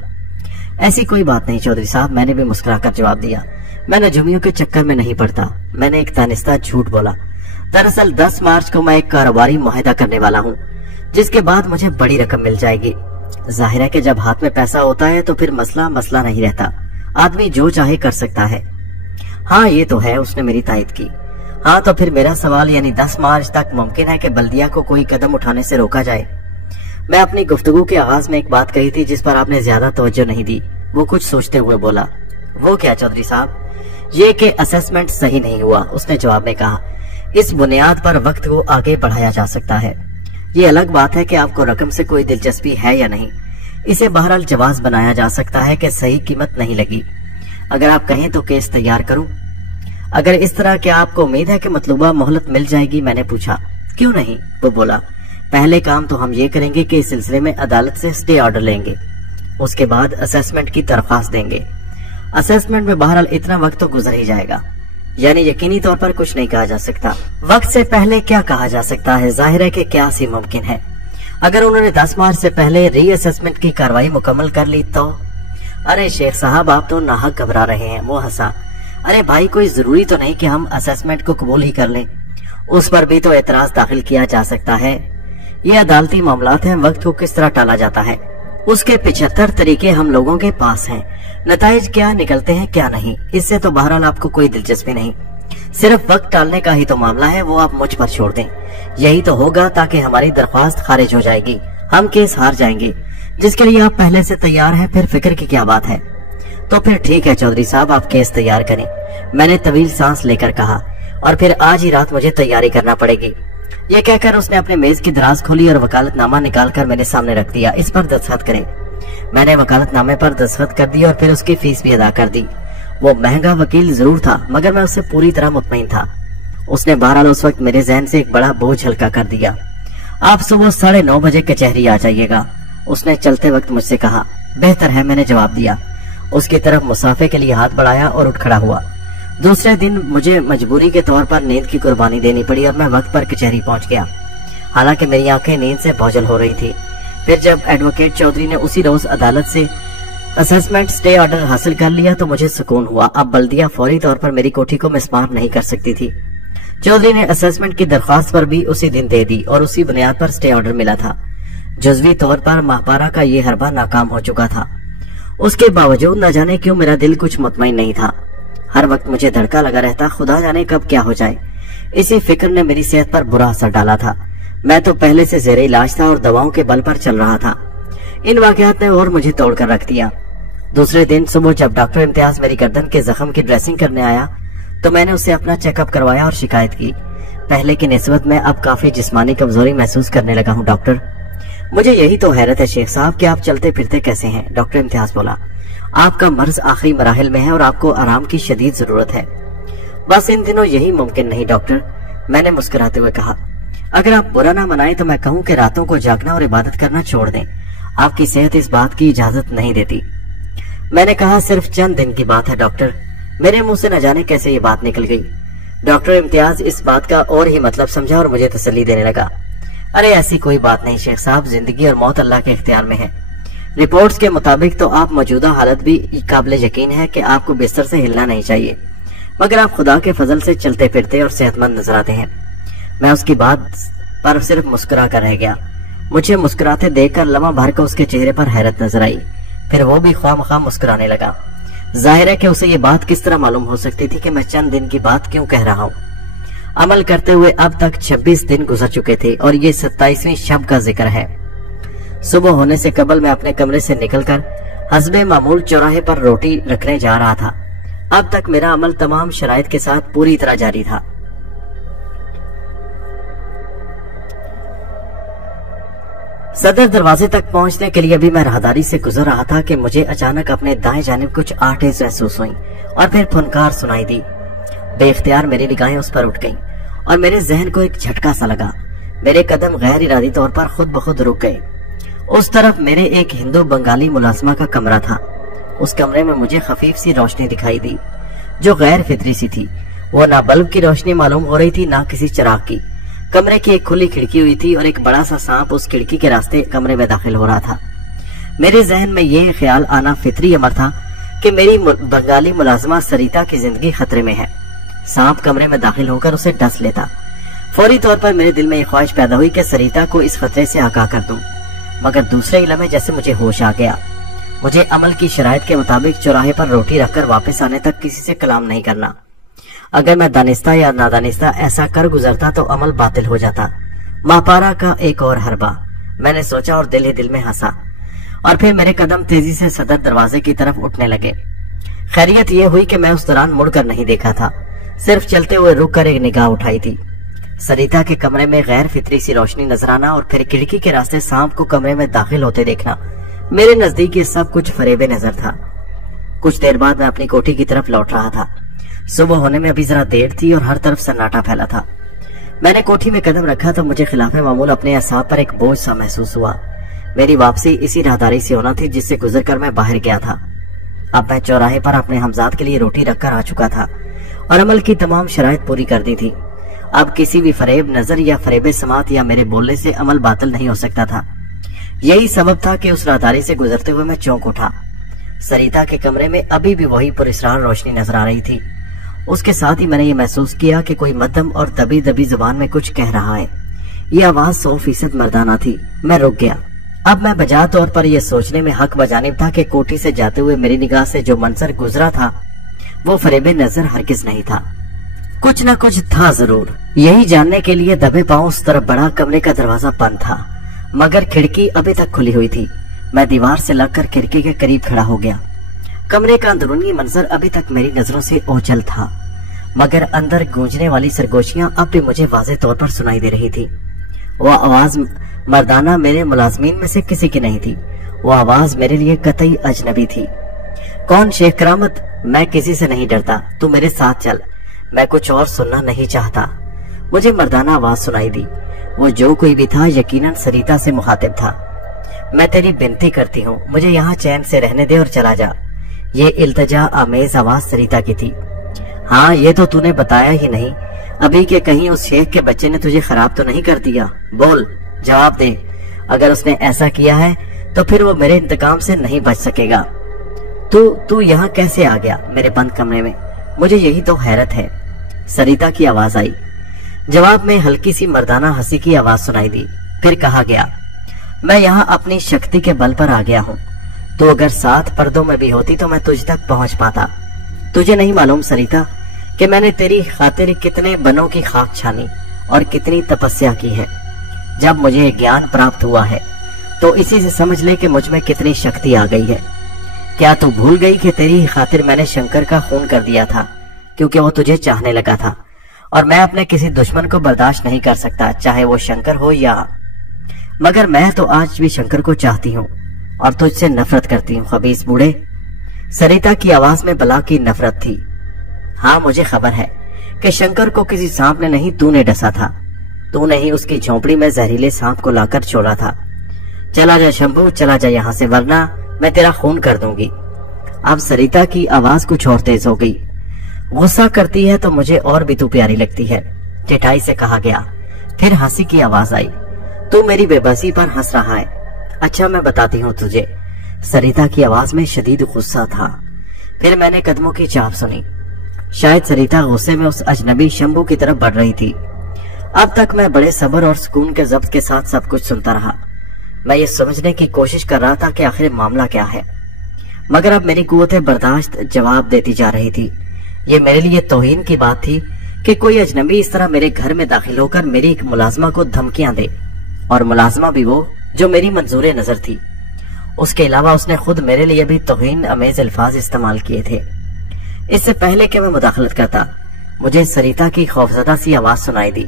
ऐसी कोई बात नहीं चौधरी साहब, मैंने भी मुस्कुराकर जवाब दिया। मैं नजूमियों के चक्कर में नहीं पड़ता। मैंने एक दानिस्ता झूठ बोला। दरअसल 10 मार्च को मैं एक कारोबारी मुआहदा करने वाला हूँ जिसके बाद मुझे बड़ी रकम मिल जाएगी। जाहिर है कि जब हाथ में पैसा होता है तो फिर मसला नहीं रहता, आदमी जो चाहे कर सकता है। हाँ ये तो है, उसने मेरी तायद की। हाँ तो फिर मेरा सवाल यानी 10 मार्च तक मुमकिन है कि बल्दिया को कोई कदम उठाने से रोका जाए? मैं अपनी गुफ्तगू के आगाज में एक बात कही थी जिस पर आपने ज्यादा तवज्जो नहीं दी। वो कुछ सोचते हुए बोला। वो क्या चौधरी साहब? ये कि असेसमेंट सही नहीं हुआ, उसने जवाब में कहा। इस बुनियाद पर वक्त को आगे बढ़ाया जा सकता है। ये अलग बात है कि आपको रकम से कोई दिलचस्पी है या नहीं। इसे बहरहाल जवाज बनाया जा सकता है कि सही कीमत नहीं लगी। अगर आप कहें तो केस तैयार करूं? अगर इस तरह क्या आपको उम्मीद है कि मतलूबा मोहलत मिल जाएगी? मैंने पूछा। क्यों नहीं, वो बोला। पहले काम तो हम ये करेंगे कि इस सिलसिले में अदालत से स्टे ऑर्डर लेंगे, उसके बाद असेसमेंट की दरख्वास्त देंगे। असेसमेंट में बहरहाल इतना वक्त तो गुजर ही जाएगा, यानी यकीनी तौर पर कुछ नहीं कहा जा सकता। वक्त से पहले क्या कहा जा सकता है? जाहिर है कि क्या सी मुमकिन है। अगर उन्होंने 10 मार्च से पहले री असेसमेंट की कार्रवाई मुकम्मल कर ली तो? अरे शेख साहब, आप तो नाहक घबरा रहे हैं। वो हंसा। अरे भाई, कोई जरूरी तो नहीं कि हम असेसमेंट को कबूल ही कर लें, उस पर भी तो एतराज दाखिल किया जा सकता है। ये अदालती मामलात हैं, वक्त को किस तरह टाला जाता है उसके 75 तरीके हम लोगों के पास हैं। नताइज क्या निकलते हैं क्या नहीं, इससे तो बहरहाल आपको कोई दिलचस्पी नहीं। सिर्फ वक्त टालने का ही तो मामला है, वो आप मुझ पर छोड़ दें। यही तो होगा, ताकि हमारी दरख्वास्त खारिज हो जाएगी, हम केस हार जाएंगे, जिसके लिए आप पहले से तैयार हैं। फिर फिक्र की क्या बात है? तो फिर ठीक है चौधरी साहब, आप केस तैयार करें, मैंने तवील सांस लेकर कहा। और फिर आज ही रात मुझे तैयारी करना पड़ेगी। ये कहकर उसने अपने मेज की दराज खोली और वकालतनामा निकालकर मेरे सामने रख दिया। इस पर दस्तखत करें। मैंने वकालतनामे पर दस्तखत कर दी और फिर उसकी फीस भी अदा कर दी। वो महंगा वकील जरूर था, मगर मैं उससे पूरी तरह मुतमईन था। उसने बहरहाल उस वक्त मेरे जहन से एक बड़ा बोझ हल्का कर दिया। आप सुबह 9:30 बजे कचहरी आ जाइएगा, उसने चलते वक्त मुझसे कहा। बेहतर है, मैंने जवाब दिया। उसकी तरफ मुसाफे के लिए हाथ बढ़ाया और उठ खड़ा हुआ। दूसरे दिन मुझे मजबूरी के तौर पर नींद की कुर्बानी देनी पड़ी और मैं वक्त पर कचहरी पहुंच गया, हालांकि मेरी आंखें नींद से बोझल हो रही थी। फिर जब एडवोकेट चौधरी ने उसी रोज अदालत से असेसमेंट स्टे ऑर्डर हासिल कर लिया तो मुझे सुकून हुआ। अब बल्दिया फौरी तौर पर मेरी कोठी को मिसमार नहीं कर सकती थी। चौधरी ने असेसमेंट की दरख्वास्त पर भी उसी दिन दे दी और उसी बुनियाद पर स्टे ऑर्डर मिला था। जुज़वी तौर पर माहपारा का ये हरबा नाकाम हो चुका था। उसके बावजूद न जाने क्यों मेरा दिल कुछ मुतमईन नहीं था। हर वक्त मुझे धड़का लगा रहता, खुदा जाने कब क्या हो जाए। इसी फिक्र ने मेरी सेहत पर बुरा असर डाला था। मैं तो पहले से ज़ेरे इलाज था और दवाओं के बल पर चल रहा था। इन वाकयात ने और मुझे तोड़कर रख दिया। दूसरे दिन सुबह जब डॉक्टर इम्तियाज मेरी गर्दन के जख्म की ड्रेसिंग करने आया तो मैंने उससे अपना चेकअप करवाया और शिकायत की। पहले की निस्बत में अब काफी जिस्मानी कमजोरी महसूस करने लगा हूँ डॉक्टर। मुझे यही तो हैरत है शेख साहब कि आप चलते फिरते कैसे हैं? डॉक्टर इम्तियाज बोला। आपका मर्ज आखिरी मराहिल में है और आपको आराम की शदीद जरूरत है। बस इन दिनों यही मुमकिन नहीं डॉक्टर, मैंने मुस्कुराते हुए कहा। अगर आप बुरा ना मनाएं तो मैं कहूँ कि रातों को जागना और इबादत करना छोड़ दें। आपकी सेहत इस बात की इजाजत नहीं देती। मैंने कहा सिर्फ चंद दिन की बात है डॉक्टर। मेरे मुंह से न जाने कैसे ये बात निकल गई। डॉक्टर इम्तियाज इस बात का और ही मतलब समझा और मुझे तसल्ली देने लगा। अरे ऐसी कोई बात नहीं शेख साहब, जिंदगी और मौत अल्लाह के इख्तियार में है। रिपोर्ट्स के मुताबिक तो आप मौजूदा हालत भी काबिल यकीन है कि आपको बिस्तर से हिलना नहीं चाहिए, मगर आप खुदा के फजल से चलते फिरते और सेहतमंद नजर आते हैं। मैं उसकी बात पर सिर्फ मुस्कुरा कर रह गया। मुझे मुस्कुराते देखकर लम्हा भर कर उसके चेहरे पर हैरत नजर आई। फिर वो भी ख्वामख्वाह मुस्कुराने लगा। जाहिर है कि उसे ये बात किस तरह मालूम हो सकती थी कि मैं चंद दिन की बात क्यों कह रहा हूँ। अमल करते हुए अब तक 26 दिन गुजर चुके थे और ये 27वीं शब का जिक्र है। सुबह होने से कबल मैं अपने कमरे से निकलकर हस्बे मामूल चौराहे पर रोटी रखने जा रहा था। अब तक मेरा अमल तमाम शराइत के साथ पूरी तरह जारी था। सदर दरवाजे तक पहुंचने के लिए भी मैं राहदारी से गुजर रहा था कि मुझे अचानक अपने दाएं जानिब कुछ आहटें महसूस हुई और फिर फुनकार सुनाई दी। बेख्तियार मेरी निगाहें उस पर उठ गईं और मेरे जहन को एक झटका सा लगा। मेरे कदम गैर इरादी तौर पर खुद ब खुद रुक गए। उस तरफ मेरे एक हिंदू बंगाली मुलाजमा का कमरा था। उस कमरे में मुझे खफीफ सी रोशनी दिखाई दी जो गैर फितरी सी थी। वो ना बल्ब की रोशनी मालूम हो रही थी ना किसी चिराग की। कमरे की एक खुली खिड़की हुई थी और एक बड़ा सा सांप उस खिड़की के रास्ते कमरे में दाखिल हो रहा था। मेरे जहन में यह ख्याल आना फितरी अमर था कि मेरी बंगाली मुलाजमा सरिता की जिंदगी खतरे में है। सांप कमरे में दाखिल होकर उसे डस लेता। फौरी तौर पर मेरे दिल में यह ख्वाहिश पैदा हुई कि सरिता को इस खतरे से आगाह कर दूं, मगर दूसरे ही लम्हे जैसे मुझे होश आ गया। मुझे अमल की शराइत के मुताबिक चौराहे पर रोटी रखकर वापस आने तक किसी से कलाम नहीं करना। अगर मैं दानिस्ता या नादानिस्ता ऐसा कर गुजरता तो अमल बातिल हो जाता। मापारा का एक और हरबा, मैंने सोचा और दिल ही दिल में हंसा। और फिर मेरे कदम तेजी से सदर दरवाजे की तरफ उठने लगे। खैरियत यह हुई कि मैं उस दौरान मुड़कर नहीं देखा था, सिर्फ चलते हुए रुक कर एक निगाह उठाई थी। सरिता के कमरे में गैर फितरी सी रोशनी नजर आना और फिर खिड़की के रास्ते सांप को कमरे में दाखिल होते देखना मेरे नजदीक ये सब कुछ फरेबे नजर था। कुछ देर बाद मैं अपनी कोठी की तरफ लौट रहा था। सुबह होने में अभी जरा देर थी और हर तरफ सन्नाटा फैला था। मैंने कोठी में कदम रखा तो मुझे खिलाफे मामूल अपने असाब पर एक बोझ सा महसूस हुआ। मेरी वापसी इसी राहदारी से होना थी जिससे गुजर कर मैं बाहर गया था। अब मैं चौराहे पर अपने हमजाद के लिए रोटी रखकर आ चुका था और अमल की तमाम शराइत पूरी कर दी थी। अब किसी भी फरेब नजर या फरेबे समात या मेरे बोलने से अमल बातिल नहीं हो सकता था। यही सबब था कि उस राहदारी से गुजरते हुए मैं चौंक उठा। सरिता के कमरे में अभी भी वही पुरस्रार रोशनी नजर आ रही थी। उसके साथ ही मैंने ये महसूस किया कि कोई मध्यम और दबी दबी जुबान में कुछ कह रहा है। ये आवाज 100% मर्दाना थी। मैं रुक गया। अब मैं बजा तौर पर यह सोचने में हक बजानिब था कि कोठी से जाते हुए मेरी निगाह से जो मंजर गुजरा था वो फरेबे नजर हरगिज नहीं था। कुछ न कुछ था जरूर। यही जानने के लिए दबे पांव उस तरफ बढ़ा। कमरे का दरवाजा बंद था मगर खिड़की अभी तक खुली हुई थी। मैं दीवार से लगकर खिड़की के करीब खड़ा हो गया। कमरे का अंदरूनी मंजर अभी तक मेरी नजरों से ओझल था मगर अंदर गूंजने वाली सरगोशियां अब भी मुझे वाज़ेह तौर पर सुनाई दे रही थी। वो आवाज मर्दाना मेरे मुलाजमीन में से किसी की नहीं थी। वो आवाज मेरे लिए कतई अजनबी थी। कौन शेख करामत? मैं किसी से नहीं डरता, तू मेरे साथ चल, मैं कुछ और सुनना नहीं चाहता। मुझे मर्दाना आवाज सुनाई दी। वो जो कोई भी था यकीनन सरिता से मुखातिब था। मैं तेरी विनती करती हूँ, मुझे यहाँ चैन से रहने दे और चला जा। ये इल्तजा आमेज आवाज सरिता की थी। हाँ, ये तो तूने बताया ही नहीं अभी कि कहीं उस शेख के बच्चे ने तुझे खराब तो नहीं कर दिया। बोल, जवाब दे। अगर उसने ऐसा किया है तो फिर वो मेरे इंतकाम से नहीं बच सकेगा। तू यहाँ कैसे आ गया मेरे बंद कमरे में? मुझे यही तो हैरत है। सरिता की आवाज आई। जवाब में हल्की सी मर्दाना हंसी की आवाज सुनाई दी। फिर कहा गया, मैं यहाँ अपनी शक्ति के बल पर आ गया हूँ। तो अगर 7 पर्दों में भी होती तो मैं तुझ तक पहुंच पाता। तुझे नहीं मालूम सरिता कि मैंने तेरी खातिर कितने बनों की खाक छानी और कितनी तपस्या की है। जब मुझे ज्ञान प्राप्त हुआ है तो इसी से समझ ले कि मुझ में कितनी शक्ति आ गई है। क्या तू भूल गई कि तेरी खातिर मैंने शंकर का खून कर दिया था क्योंकि वो तुझे चाहने लगा था और मैं अपने किसी दुश्मन को बर्दाश्त नहीं कर सकता, चाहे वो शंकर हो या। मगर मैं तो आज भी शंकर को चाहती हूँ और तुझसे नफरत करती हूँ, खबीस बूढ़े। सरिता की आवाज में बला की नफरत थी। हाँ, मुझे खबर है कि शंकर को किसी सांप ने नहीं, तूने डसा था। तूने ही उसकी झोंपड़ी में जहरीले सांप को लाकर छोड़ा था। चला जा शंभू, चला जा यहाँ से, वरना मैं तेरा खून कर दूंगी। अब सरिता की आवाज कुछ और तेज हो गई। गुस्सा करती है तो मुझे और भी तू प्यारी लगती है, चिठाई से कहा गया। फिर हंसी की आवाज आई। तू मेरी बेबसी पर हंस रहा है। अच्छा, मैं बताती हूँ तुझे। सरिता की आवाज में शदीद गुस्सा था। फिर मैंने कदमों की चाप सुनी। शायद सरिता गुस्से में उस अजनबी शंभू की तरफ बढ़ रही थी। अब तक मैं बड़े सब्र और सुकून के जब्त के साथ सब कुछ सुनता रहा। मैं ये समझने की कोशिश कर रहा था कि आखिर मामला क्या है, मगर अब मेरी कुव्वत बर्दाश्त जवाब देती जा रही थी। ये मेरे लिए तौहीन की बात थी कि कोई अजनबी इस तरह मेरे घर में दाखिल होकर मेरी एक मुलाजमा को धमकियां दे, और मुलाजमा भी वो जो मेरी मंजूर नजर थी। उसके अलावा उसने खुद मेरे लिए भी तौहीन अमेज अल्फाज इस्तेमाल किए थे। इससे पहले कि मैं मुदाखलत करता, मुझे सरिता की खौफजदा सी आवाज सुनाई दी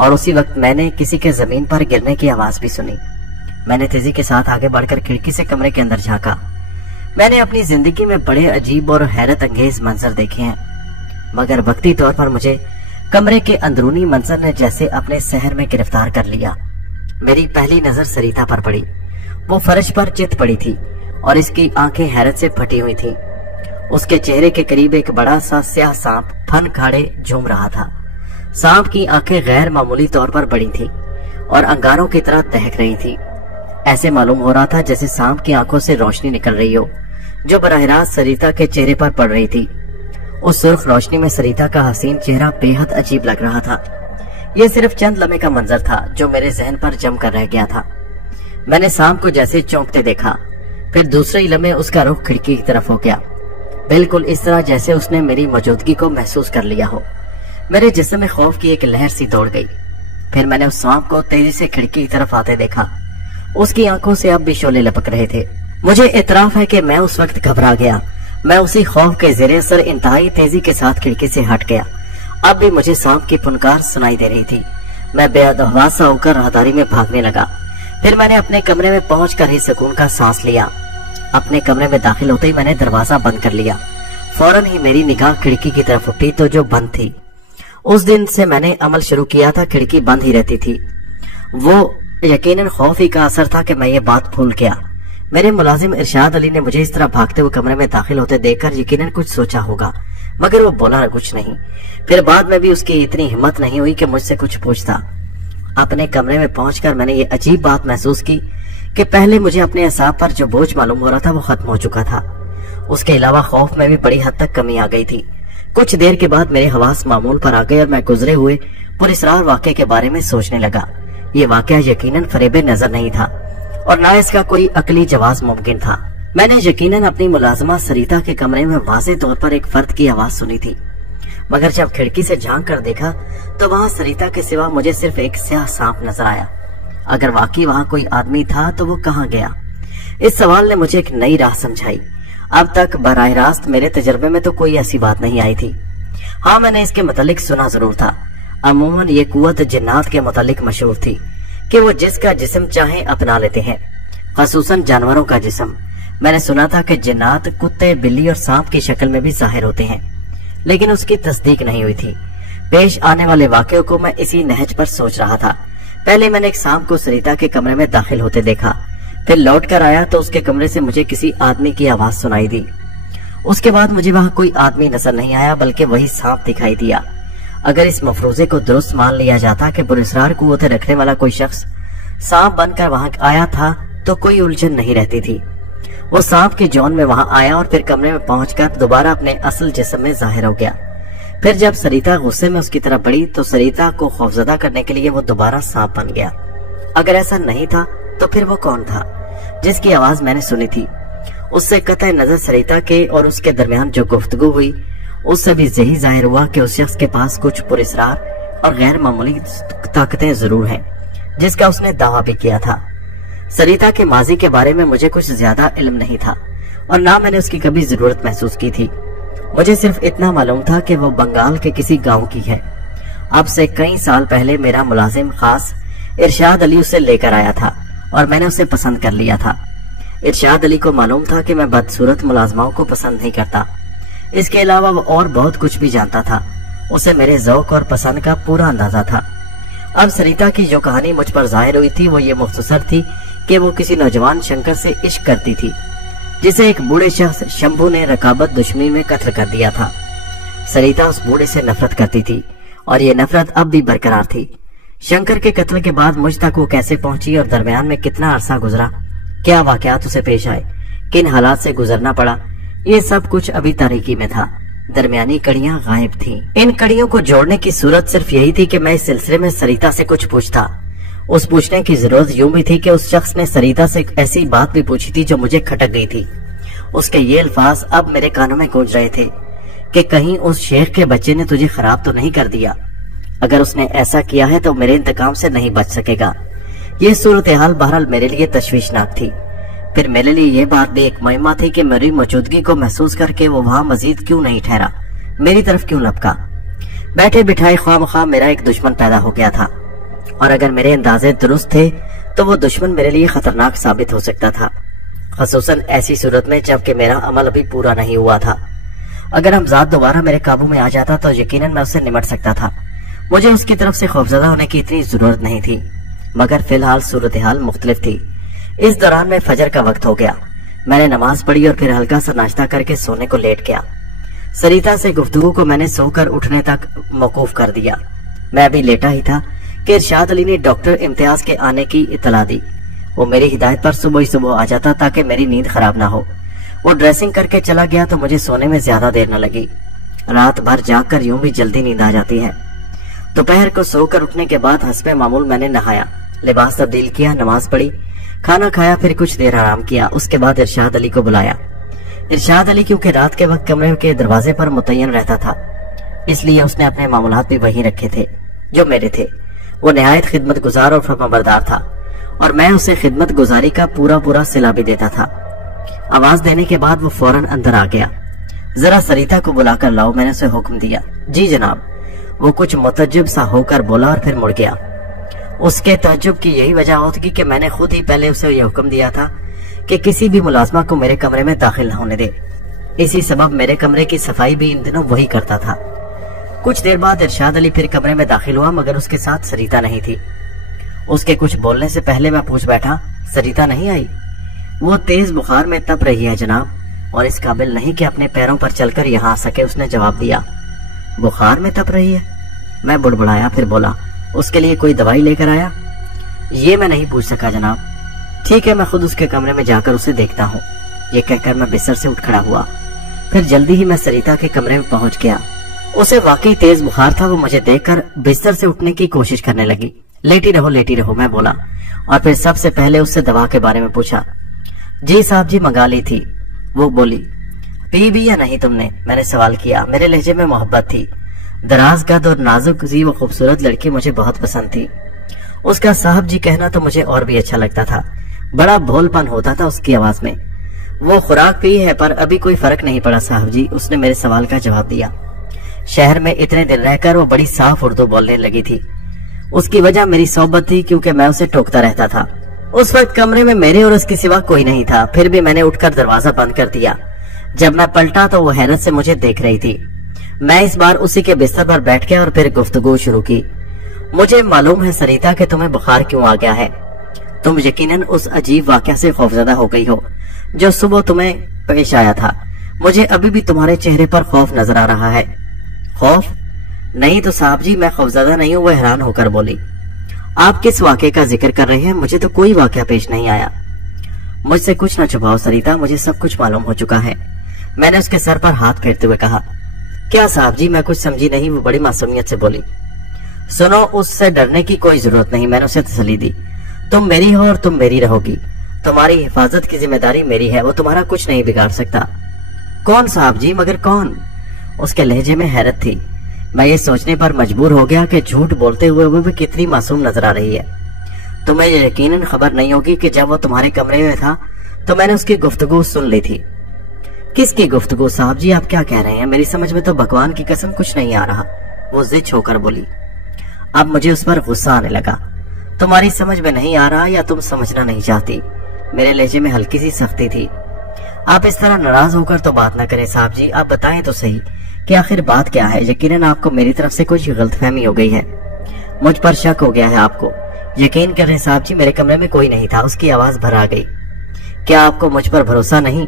और उसी वक्त मैंने किसी के जमीन पर गिरने की आवाज भी सुनी। मैंने तेजी के साथ आगे बढ़कर खिड़की से कमरे के अंदर झांका। मैंने अपनी जिंदगी में बड़े अजीब और हैरत अंगेज मंजर देखे हैं, मगर वक्ती तौर पर मुझे कमरे के अंदरूनी मंजर ने जैसे अपने शहर में गिरफ्तार कर लिया। मेरी पहली नजर सरिता पर पड़ी। वो फर्श पर चित पड़ी थी और इसकी आंखें हैरत से फटी हुई थी। उसके चेहरे के करीब एक बड़ा सा स्याह सांप फन खाड़े झूम रहा था। सांप की आंखें गैर मामूली तौर पर बड़ी थी और अंगारों की तरह दहक रही थी। ऐसे मालूम हो रहा था जैसे सांप की आंखों से रोशनी निकल रही हो, जो बराह रास्त सरिता के चेहरे पर पड़ रही थी। उस सुर्ख रोशनी में सरिता का हसीन चेहरा बेहद अजीब लग रहा था। यह सिर्फ चंद लम्हे का मंजर था जो मेरे जहन पर जम कर रह गया था। मैंने सांप को जैसे चौंकते देखा, फिर दूसरे ही लम्हे उसका रुख खिड़की की तरफ हो गया, बिल्कुल इस तरह जैसे उसने मेरी मौजूदगी को महसूस कर लिया हो। मेरे जिस्म में खौफ की एक लहर सी दौड़ गई। फिर मैंने उस सांप को तेजी से खिड़की की तरफ आते देखा। उसकी आंखों से अब भी शोले लपक रहे थे। मुझे इतराफ है कि मैं उस वक्त घबरा गया। मैं उसी खौफ के ज़ेरे असर इंतहाई तेजी के साथ खिड़की से हट गया। अब भी मुझे सांप की फुनकार सुनाई दे रही थी। मैं बेहद हवासा होकर राहदारी में भागने लगा। फिर मैंने अपने कमरे में पहुंचकर ही सुकून का सांस लिया। अपने कमरे में दाखिल होते ही मैंने दरवाजा बंद कर लिया। फौरन ही मेरी निगाह खिड़की की तरफ उठी तो जो बंद थी। उस दिन से मैंने अमल शुरू किया था, खिड़की बंद ही रहती थी। वो यकीनन खौफ ही का असर था कि मैं ये बात भूल गया। मेरे मुलाजिम इरशाद अली ने मुझे इस तरह भागते हुए कमरे में दाखिल होते देखकर यकीनन कुछ सोचा होगा, मगर वो बोला कुछ नहीं। फिर बाद में भी उसकी इतनी हिम्मत नहीं हुई कि मुझसे कुछ पूछता। अपने कमरे में पहुंचकर मैंने ये अजीब बात महसूस की कि पहले मुझे अपने असाब पर जो बोझ मालूम हो रहा था वो खत्म हो चुका था। उसके अलावा खौफ में भी बड़ी हद तक कमी आ गई थी। कुछ देर के बाद मेरे हवास मामूल पर आ गए और मैं गुजरे हुए पुरअसरार वाक़े के बारे में सोचने लगा। ये वाक़या यकीनन फरेबे नजर नहीं था और ना इसका कोई अकली जवाब मुमकिन था। मैंने यकीनन अपनी मुलाजमा सरिता के कमरे में वाज़ेह तौर पर एक फर्द की आवाज सुनी थी, मगर जब खिड़की से झांक कर देखा तो वहाँ सरिता के सिवा मुझे सिर्फ एक स्याह सांप नजर आया। अगर वाकई वहाँ कोई आदमी था तो वो कहाँ गया? इस सवाल ने मुझे एक नई राह समझाई। अब तक बराह रास्त मेरे तजर्बे में तो कोई ऐसी बात नहीं आई थी। हाँ, मैंने इसके मुतालिक सुना जरूर था। अमूमन ये कुव्वत जिन्नात के मुतालिक मशहूर थी कि वो जिसका जिस्म चाहे अपना लेते हैं, खसूसन जानवरों का जिस्म। मैंने सुना था कि जिन्नात कुत्ते, बिल्ली और सांप की शक्ल में भी जाहिर होते हैं, लेकिन उसकी तस्दीक नहीं हुई थी। पेश आने वाले वाक़े को मैं इसी नहज पर सोच रहा था। पहले मैंने एक सांप को सरिता के कमरे में दाखिल होते देखा, फिर लौट कर आया तो उसके कमरे से मुझे किसी आदमी की आवाज सुनाई दी। उसके बाद मुझे वहाँ कोई आदमी नजर नहीं आया, बल्कि वही सांप दिखाई दिया। अगर इस मफरूजे को दुरुस्त मान लिया जाता कि पुरअसरार कुव्वत रखने वाला कोई शख्स सांप बनकर वहाँ आया था तो कोई उलझन नहीं रहती थी। वो सांप के जौन में वहाँ आया और फिर कमरे में पहुंचकर दोबारा अपने असल जिस्म में जाहिर हो गया। फिर जब सरिता गुस्से में उसकी तरफ बढ़ी तो सरिता को खौफजदा करने के लिए वो दोबारा सांप बन गया। अगर ऐसा नहीं था तो फिर वो कौन था जिसकी आवाज मैंने सुनी थी? उससे कतई नजर सरिता के और उसके दरमियान जो गुफ्तगू हुई उससे भी यही जाहिर हुआ कि उस शख्स के पास कुछ पुरअसरार और गैर मामूली ताकतें जरूर हैं, जिसका उसने दावा भी किया था। सरिता के माजी के बारे में मुझे कुछ ज्यादा इल्म नहीं था और ना मैंने उसकी कभी जरूरत महसूस की थी। मुझे सिर्फ इतना मालूम था कि वो बंगाल के किसी गांव की है। अब से कई साल पहले मेरा मुलाजिम खास इरशाद अली उसे लेकर आया था और मैंने उसे पसंद कर लिया था। इरशाद अली को मालूम था कि मैं बदसूरत मुलाजमाओं को पसंद नहीं करता। इसके अलावा वो और बहुत कुछ भी जानता था। उसे मेरे ज़ौक और पसंद का पूरा अंदाजा था। अब सरिता की जो कहानी मुझ पर जाहिर हुई थी वो ये मुख्तसर थी कि वो किसी नौजवान शंकर से इश्क करती थी, जिसे एक बूढ़े शख्स शंभू ने रकाबत दुश्मनी में कत्ल कर दिया था। सरिता उस बूढ़े से नफरत करती थी और ये नफरत अब भी बरकरार थी। शंकर के कत्ल के बाद मुझ तक वो कैसे पहुंची और दरमियान में कितना अरसा गुजरा, क्या वाकयात उसे पेश आए, किन हालात से गुजरना पड़ा, ये सब कुछ अभी तारीकी में था। दरमियानी कड़ियां गायब थीं। इन कड़ियों को जोड़ने की सूरत सिर्फ यही थी कि मैं इस सिलसिले में सरिता से कुछ पूछता। उस पूछने की जरूरत यूं भी थी कि उस शख्स ने सरिता से एक ऐसी बात भी पूछी थी जो मुझे खटक गई थी। उसके ये अल्फाज अब मेरे कानों में गूंज रहे थे कि कहीं उस शेख के बच्चे ने तुझे खराब तो नहीं कर दिया। अगर उसने ऐसा किया है तो मेरे इंतकाम से नहीं बच सकेगा। ये सूरत हाल बहरहाल मेरे लिए तशवीशनाक थी। फिर मेरे लिए यह बात भी एक मुहिम्मा थी कि मेरी मौजूदगी को महसूस करके वो वहां मजीद क्यों नहीं ठहरा, मेरी तरफ क्यों लपका। बैठे बिठाए ख्वामख्वाह मेरा एक दुश्मन पैदा हो गया था और अगर मेरे अंदाजे दुरुस्त थे तो वो दुश्मन मेरे लिए खतरनाक साबित हो सकता था, खसूसन ऐसी सूरत में जबकि मेरा अमल अभी पूरा नहीं हुआ था। अगर हमजाद दोबारा मेरे काबू में आ जाता तो यकीनन मैं उससे निमट सकता था। मुझे उसकी तरफ से खौफजदा होने की इतनी जरूरत नहीं थी, मगर फिलहाल सूरत हाल मुख्तलिफ थी। इस दौरान में फजर का वक्त हो गया। मैंने नमाज पढ़ी और फिर हल्का सा नाश्ता करके सोने को लेट गया। सरिता से गुफ्तगू को मैंने सोकर उठने तक मौकूफ कर दिया। मैं अभी लेटा ही था कि इरशाद अली ने डॉक्टर इम्तियाज के आने की इत्तला दी। वो मेरी हिदायत पर सुबह ही सुबह आ जाता ताकि मेरी नींद खराब ना हो। वो ड्रेसिंग करके चला गया तो मुझे सोने में ज्यादा देर न लगी। रात भर जाग कर यूं भी जल्दी नींद आ जाती है। दोपहर को सोकर उठने के बाद हस्बे मामूल मैंने नहाया, लिबास तब्दील किया, नमाज पढ़ी, खाना खाया, फिर कुछ देर आराम किया। उसके बाद इरशाद अली को बुलाया। इरशाद अली क्योंकि रात के वक्त कमरे के दरवाजे पर मुतय्यन रहता था, इसलिए उसने अपने मामूलात भी वहीं रखे थे जो मेरे थे। वो निहायत खिदमत गुजार और फरमाबरदार था और मैं उसे खिदमत गुजारी का पूरा सिला भी देता था। आवाज देने के बाद वो फौरन अंदर आ गया। जरा सरिता को बुलाकर लाओ, मैंने उसे हुक्म दिया। जी जनाब। वो कुछ मुतज्जिब सा होकर बोला और फिर मुड़ गया। اس کے تعجب کی یہی وجہ ہوتی کہ میں نے خود ہی پہلے اسے یہ حکم دیا تھا کہ کسی بھی ملازمہ کو میرے کمرے میں داخل نہ ہونے دے۔ اسی سبب میرے کمرے کی صفائی بھی ان دنوں وہی کرتا تھا۔ کچھ دیر بعد ارشاد علی پھر کمرے میں داخل ہوا، مگر اس کے ساتھ سریتا نہیں تھی۔ اس کے کچھ بولنے سے پہلے میں پوچھ بیٹھا، سریتا نہیں آئی؟ وہ تیز بخار میں تپ رہی ہے جناب، اور اس قابل نہیں کہ اپنے پیروں پر چل کر یہاں آ سکے، اس نے جواب دیا۔ بخار میں تپ رہی ہے؟ میں بڑبڑایا، پھر بولا، اس کے لیے کوئی دوائی لے کر آیا؟ یہ میں نہیں پوچھ سکا جناب۔ ٹھیک ہے، میں خود اس کے کمرے میں جا کر اسے دیکھتا ہوں۔ یہ کہہ کر میں بستر سے اٹھ کھڑا ہوا، پھر جلدی ہی میں سریتا کے کمرے میں پہنچ گیا۔ اسے واقعی تیز بخار تھا۔ وہ مجھے دیکھ کر بستر سے اٹھنے کی کوشش کرنے لگی۔ لیٹی رہو میں بولا، اور پھر سب سے پہلے اس سے دوا کے بارے میں پوچھا۔ جی صاحب جی، منگا لی تھی۔ وہ بولی، پی بھی یا نہیں تم نے؟ میں نے سوال کیا۔ میرے لہجے میں محبت تھی۔ دراز قد اور نازک سی وہ خوبصورت لڑکی مجھے بہت پسند تھی۔ اس کا صاحب جی کہنا تو مجھے اور بھی اچھا لگتا تھا۔ بڑا بھول پن ہوتا تھا اس کی آواز میں۔ وہ خوراک پی ہے پر ابھی کوئی فرق نہیں پڑا صاحب جی، اس نے میرے سوال کا جواب دیا۔ شہر میں اتنے دن رہ کر وہ بڑی صاف اردو بولنے لگی تھی۔ اس کی وجہ میری صحبت تھی، کیونکہ میں اسے ٹوکتا رہتا تھا۔ اس وقت کمرے میں میرے اور اس کے سوا کوئی نہیں تھا، پھر بھی میں نے اٹھ کر دروازہ بند کر دیا۔ جب میں پلٹا تو وہ حیرت سے مجھے دیکھ رہی تھی۔ میں اس بار اسی کے بستر پر بیٹھ گیا اور پھر گفتگو شروع کی۔ مجھے معلوم ہے سریتا کہ تمہیں بخار کیوں آ گیا ہے۔ تم یقیناً اس عجیب واقعہ سے خوفزدہ ہو گئی ہو جو صبح تمہیں پیش آیا تھا۔ مجھے ابھی بھی تمہارے چہرے پر خوف نظر آ رہا ہے۔ خوف؟ نہیں تو صاحب جی، میں خوفزدہ نہیں ہوں، وہ حیران ہو کر بولی۔ آپ کس واقعے کا ذکر کر رہے ہیں؟ مجھے تو کوئی واقعہ پیش نہیں آیا۔ مجھ سے کچھ نہ چھپاؤ سریتا، مجھے سب کچھ معلوم ہو چکا ہے، میں نے اس کے سر پر ہاتھ پھیرتے ہوئے کہا۔ کیا صاحب جی؟ میں کچھ سمجھی نہیں، وہ بڑی معصومیت سے بولی۔ سنو، اس سے ڈرنے کی کوئی ضرورت نہیں، میں نے اسے تسلی دی۔ تم میری ہو اور تم میری رہو گی، تمہاری حفاظت کی ذمہ داری میری ہے، وہ تمہارا کچھ نہیں بگاڑ سکتا۔ کون صاحب جی؟ مگر کون؟ اس کے لہجے میں حیرت تھی۔ میں یہ سوچنے پر مجبور ہو گیا کہ جھوٹ بولتے ہوئے وہ بھی کتنی معصوم نظر آ رہی ہے۔ تمہیں یہ یقیناً خبر نہیں ہوگی کہ جب وہ تمہارے کمرے میں تھا تو میں نے اس کی گفتگو سن لی تھی۔ کس کی گفتگو صاحب جی؟ آپ کیا کہہ رہے ہیں؟ میری سمجھ میں تو بھگوان کی قسم کچھ نہیں آ رہا، وہ ضد ہو کر بولی۔ اب مجھے اس پر غصہ آنے لگا۔ تمہاری سمجھ میں نہیں آ رہا یا تم سمجھنا نہیں چاہتی؟ میرے لہجے میں ہلکی سی سختی تھی۔ آپ اس طرح ناراض ہو کر تو بات نہ کریں صاحب جی، آپ بتائیں تو صحیح کہ آخر بات کیا ہے۔ یقیناً آپ کو میری طرف سے کچھ غلط فہمی ہو گئی ہے، مجھ پر شک ہو گیا ہے آپ کو۔ یقین کریں صاحب جی، میرے کمرے میں کوئی نہیں تھا۔ اس کی آواز بھر آ گئی۔ کیا آپ کو مجھ پر بھروسہ نہیں؟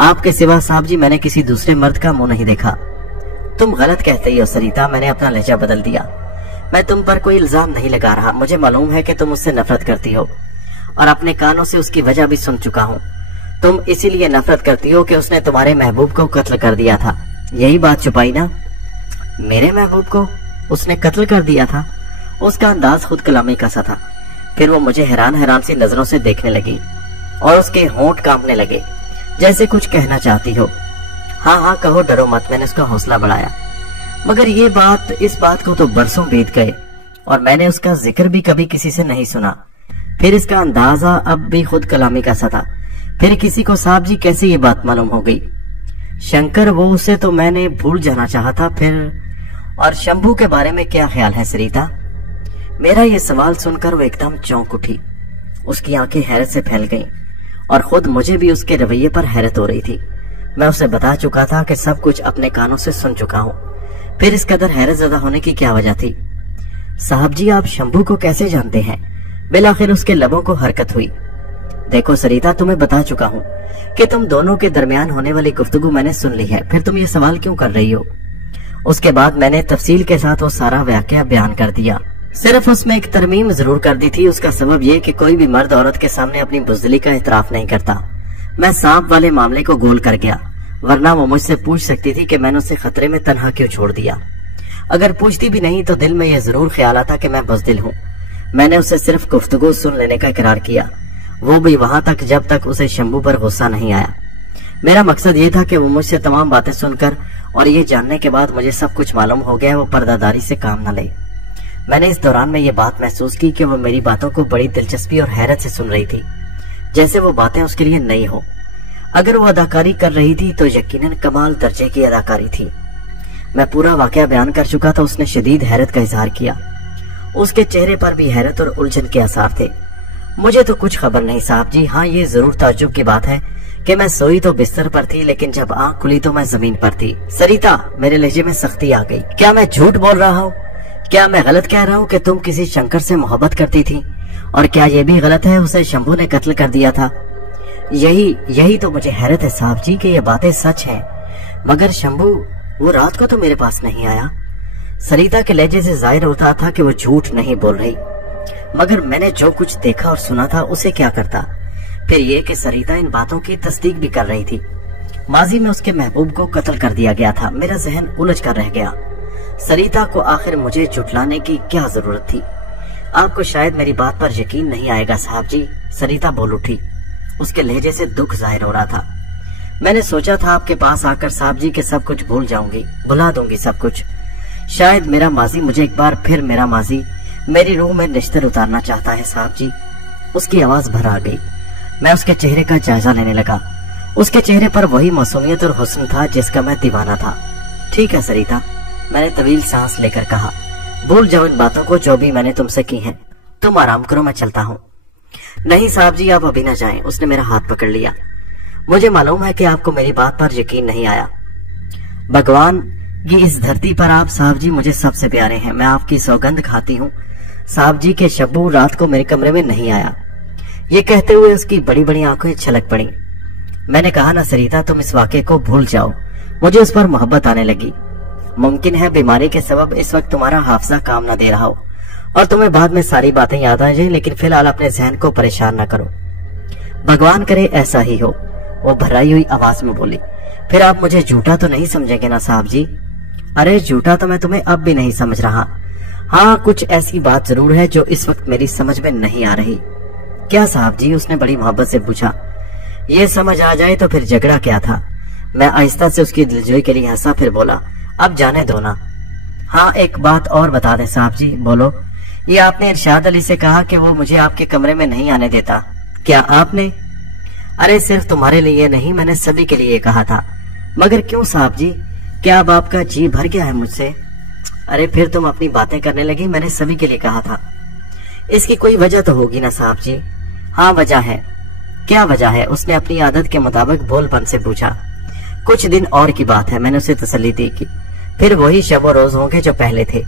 آپ کے سوا صاحب جی میں نے کسی دوسرے مرد کا منہ نہیں دیکھا۔ تم غلط کہتے ہی ہو سریتا، میں نے اپنا لہجہ بدل دیا۔ میں تم پر کوئی الزام نہیں لگا رہا، مجھے معلوم ہے کہ تم اس سے نفرت کرتی ہو، اور اپنے کانوں سے اس کی وجہ بھی سن چکا ہوں۔ تم اسی لیے نفرت کرتی ہو کہ اس نے تمہارے محبوب کو قتل کر دیا تھا، یہی بات چھپائی نا؟ میرے محبوب کو اس نے قتل کر دیا تھا؟ اس کا انداز خود کلامی کا سا تھا۔ پھر وہ مجھے حیران سی نظروں سے دیکھنے لگی اور اس کے ہونٹ کانپنے لگے جیسے کچھ کہنا چاہتی ہو۔ ہاں کہو، ڈرو مت، میں نے اس کا حوصلہ بڑھایا۔ مگر اس بات کو تو برسوں بیت گئے اور میں نے اس کا ذکر بھی کبھی کسی سے نہیں سنا۔ پھر اس کا اندازہ اب بھی خود کلامی کا سا تھا۔ پھر کسی کو صاحب جی کیسے یہ بات معلوم ہو گئی؟ شنکر، وہ اسے تو میں نے بھول جانا چاہا تھا۔ پھر اور شمبھو کے بارے میں کیا خیال ہے سریتا؟ میرا یہ سوال سن کر وہ ایک دم چونک اٹھی۔ اس کی آنکھیں حیرت سے پھیل گئیں اور خود مجھے بھی اس کے رویے پر حیرت ہو رہی تھی۔ میں اسے بتا چکا تھا کہ سب کچھ اپنے کانوں سے سن چکا ہوں، پھر اس قدر حیرت زدہ ہونے کی کیا وجہ تھی؟ صاحب جی، آپ شمبھو کو کیسے جانتے ہیں؟ بالآخر اس کے لبوں کو حرکت ہوئی۔ دیکھو سریتا، تمہیں بتا چکا ہوں کہ تم دونوں کے درمیان ہونے والی گفتگو میں نے سن لی ہے، پھر تم یہ سوال کیوں کر رہی ہو؟ اس کے بعد میں نے تفصیل کے ساتھ وہ سارا واقعہ بیان کر دیا۔ صرف اس میں ایک ترمیم ضرور کر دی تھی۔ اس کا سبب یہ کہ کوئی بھی مرد عورت کے سامنے اپنی بزدلی کا اعتراف نہیں کرتا۔ میں سانپ والے معاملے کو گول کر گیا، ورنہ وہ مجھ سے پوچھ سکتی تھی کہ میں نے اسے خطرے میں تنہا کیوں چھوڑ دیا۔ اگر پوچھتی بھی نہیں تو دل میں یہ ضرور خیال آتا کہ میں بزدل ہوں۔ میں نے اسے صرف گفتگو سن لینے کا اقرار کیا، وہ بھی وہاں تک جب تک اسے شمبھو پر غصہ نہیں آیا۔ میرا مقصد یہ تھا کہ وہ مجھ سے تمام باتیں سن کر اور یہ جاننے کے بعد مجھے سب کچھ معلوم ہو گیا وہ پردہ داری سے کام نہ لے۔ میں نے اس دوران میں یہ بات محسوس کی کہ وہ میری باتوں کو بڑی دلچسپی اور حیرت سے سن رہی تھی، جیسے وہ باتیں اس کے لیے نئی ہو۔ اگر وہ اداکاری کر رہی تھی تو یقیناً کمال درجے کی اداکاری تھی۔ میں پورا واقعہ بیان کر چکا تھا۔ اس نے شدید حیرت کا اظہار کیا उसके चेहरे पर भी हैरत और उलझन के आसार थे। मुझे तो कुछ खबर नहीं साहब जी। हाँ, ये जरूर ताज्जुब की बात है कि मैं सोई तो बिस्तर पर थी, लेकिन जब आंख खुली तो मैं जमीन पर थी। सरिता, मेरे लहजे में सख्ती आ गई। क्या मैं झूठ बोल रहा हूँ? क्या मैं गलत कह रहा हूँ कि तुम किसी शंकर से मोहब्बत करती थी? और क्या ये भी गलत है उसे शंभू ने कत्ल कर दिया था? यही तो मुझे हैरत है साहब जी कि ये बातें सच हैं। मगर शंभू वो रात को तो मेरे पास नहीं आया। सरिता के लहजे से जाहिर होता था कि वो झूठ नहीं बोल रही। मगर मैंने जो कुछ देखा और सुना था उसे क्या करता? फिर ये कि सरिता इन बातों की तस्दीक भी कर रही थी। माजी में उसके महबूब को कत्ल कर दिया गया था। मेरा जहन उलझ कर रह गया। सरिता को आखिर मुझे झुठलाने की क्या जरूरत थी? आपको शायद मेरी बात पर यकीन नहीं आएगा साहब जी, सरिता बोल उठी। उसके लहजे से दुख जाहिर हो रहा था। मैंने सोचा था आपके पास आकर साहब जी के सब कुछ भूल जाऊंगी, भुला दूंगी सब कुछ। शायद मेरा माजी मुझे एक बार फिर मेरा माजी मेरी रूह में निश्तर उतारना चाहता है साहब जी। उसकी आवाज भर आ गई। मैं उसके चेहरे का जायजा लेने लगा। उसके चेहरे पर वही मासूमियत और हुस्न था जिसका मैं दीवाना था। ठीक है सरिता, मैंने तवील सांस लेकर कहा, भूल जाओ इन बातों को जो भी मैंने तुमसे की हैं। तुम आराम करो, मैं चलता हूँ। नहीं साहब जी, आप अभी न जाएं। उसने मेरा हाथ पकड़ लिया। मुझे मालूम है कि आपको मेरी बात पर यकीन नहीं आया। भगवान की इस धरती पर आप साहब जी मुझे सबसे प्यारे हैं। मैं आपकी सौगंध खाती हूँ साहब जी के शंभू रात को मेरे कमरे में नहीं आया। ये कहते हुए उसकी बड़ी बड़ी आंखें छलक पड़ी। मैंने कहा ना सरिता, तुम इस वाक़े को भूल जाओ। मुझे उस पर मोहब्बत आने लगी। मुमकिन है बीमारी के सबब इस वक्त तुम्हारा हाफजा काम न दे रहा हो और तुम्हें बाद में सारी बातें याद आ जाए, लेकिन फिलहाल अपने जहन को परेशान न करो। भगवान करे ऐसा ही हो, वो भराई हुई आवाज में बोली। फिर आप मुझे झूठा तो नहीं समझेंगे ना साहब जी? अरे झूठा तो मैं तुम्हें अब भी नहीं समझ रहा। हाँ, कुछ ऐसी बात जरूर है जो इस वक्त मेरी समझ में नहीं आ रही। क्या साहब जी? उसने बड़ी मोहब्बत से पूछा। ये समझ आ जाए तो फिर झगड़ा क्या था? मैं आहिस्ता से उसकी दिलजोई के लिए हंसा, फिर बोला, अब जाने दो ना। हाँ, एक बात और बता दें साहब जी। बोलो। ये आपने इरशाद अली से कहा कि वो मुझे आपके कमरे में नहीं आने देता। क्या आपने? अरे सिर्फ तुम्हारे लिए नहीं, मैंने सभी के लिए कहा था। मगर क्यों साहब जी? क्या अब आपका जी भर गया है मुझसे? अरे फिर तुम अपनी बातें करने लगी। मैंने सभी के लिए कहा था। इसकी कोई वजह तो होगी ना साहब जी? हाँ वजह है। क्या वजह है? उसने अपनी आदत के मुताबिक बोलपन से पूछा। कुछ दिन और की बात है, मैंने उसे तसल्ली दी कि फिर वही शब व रोज होंगे जो पहले थे।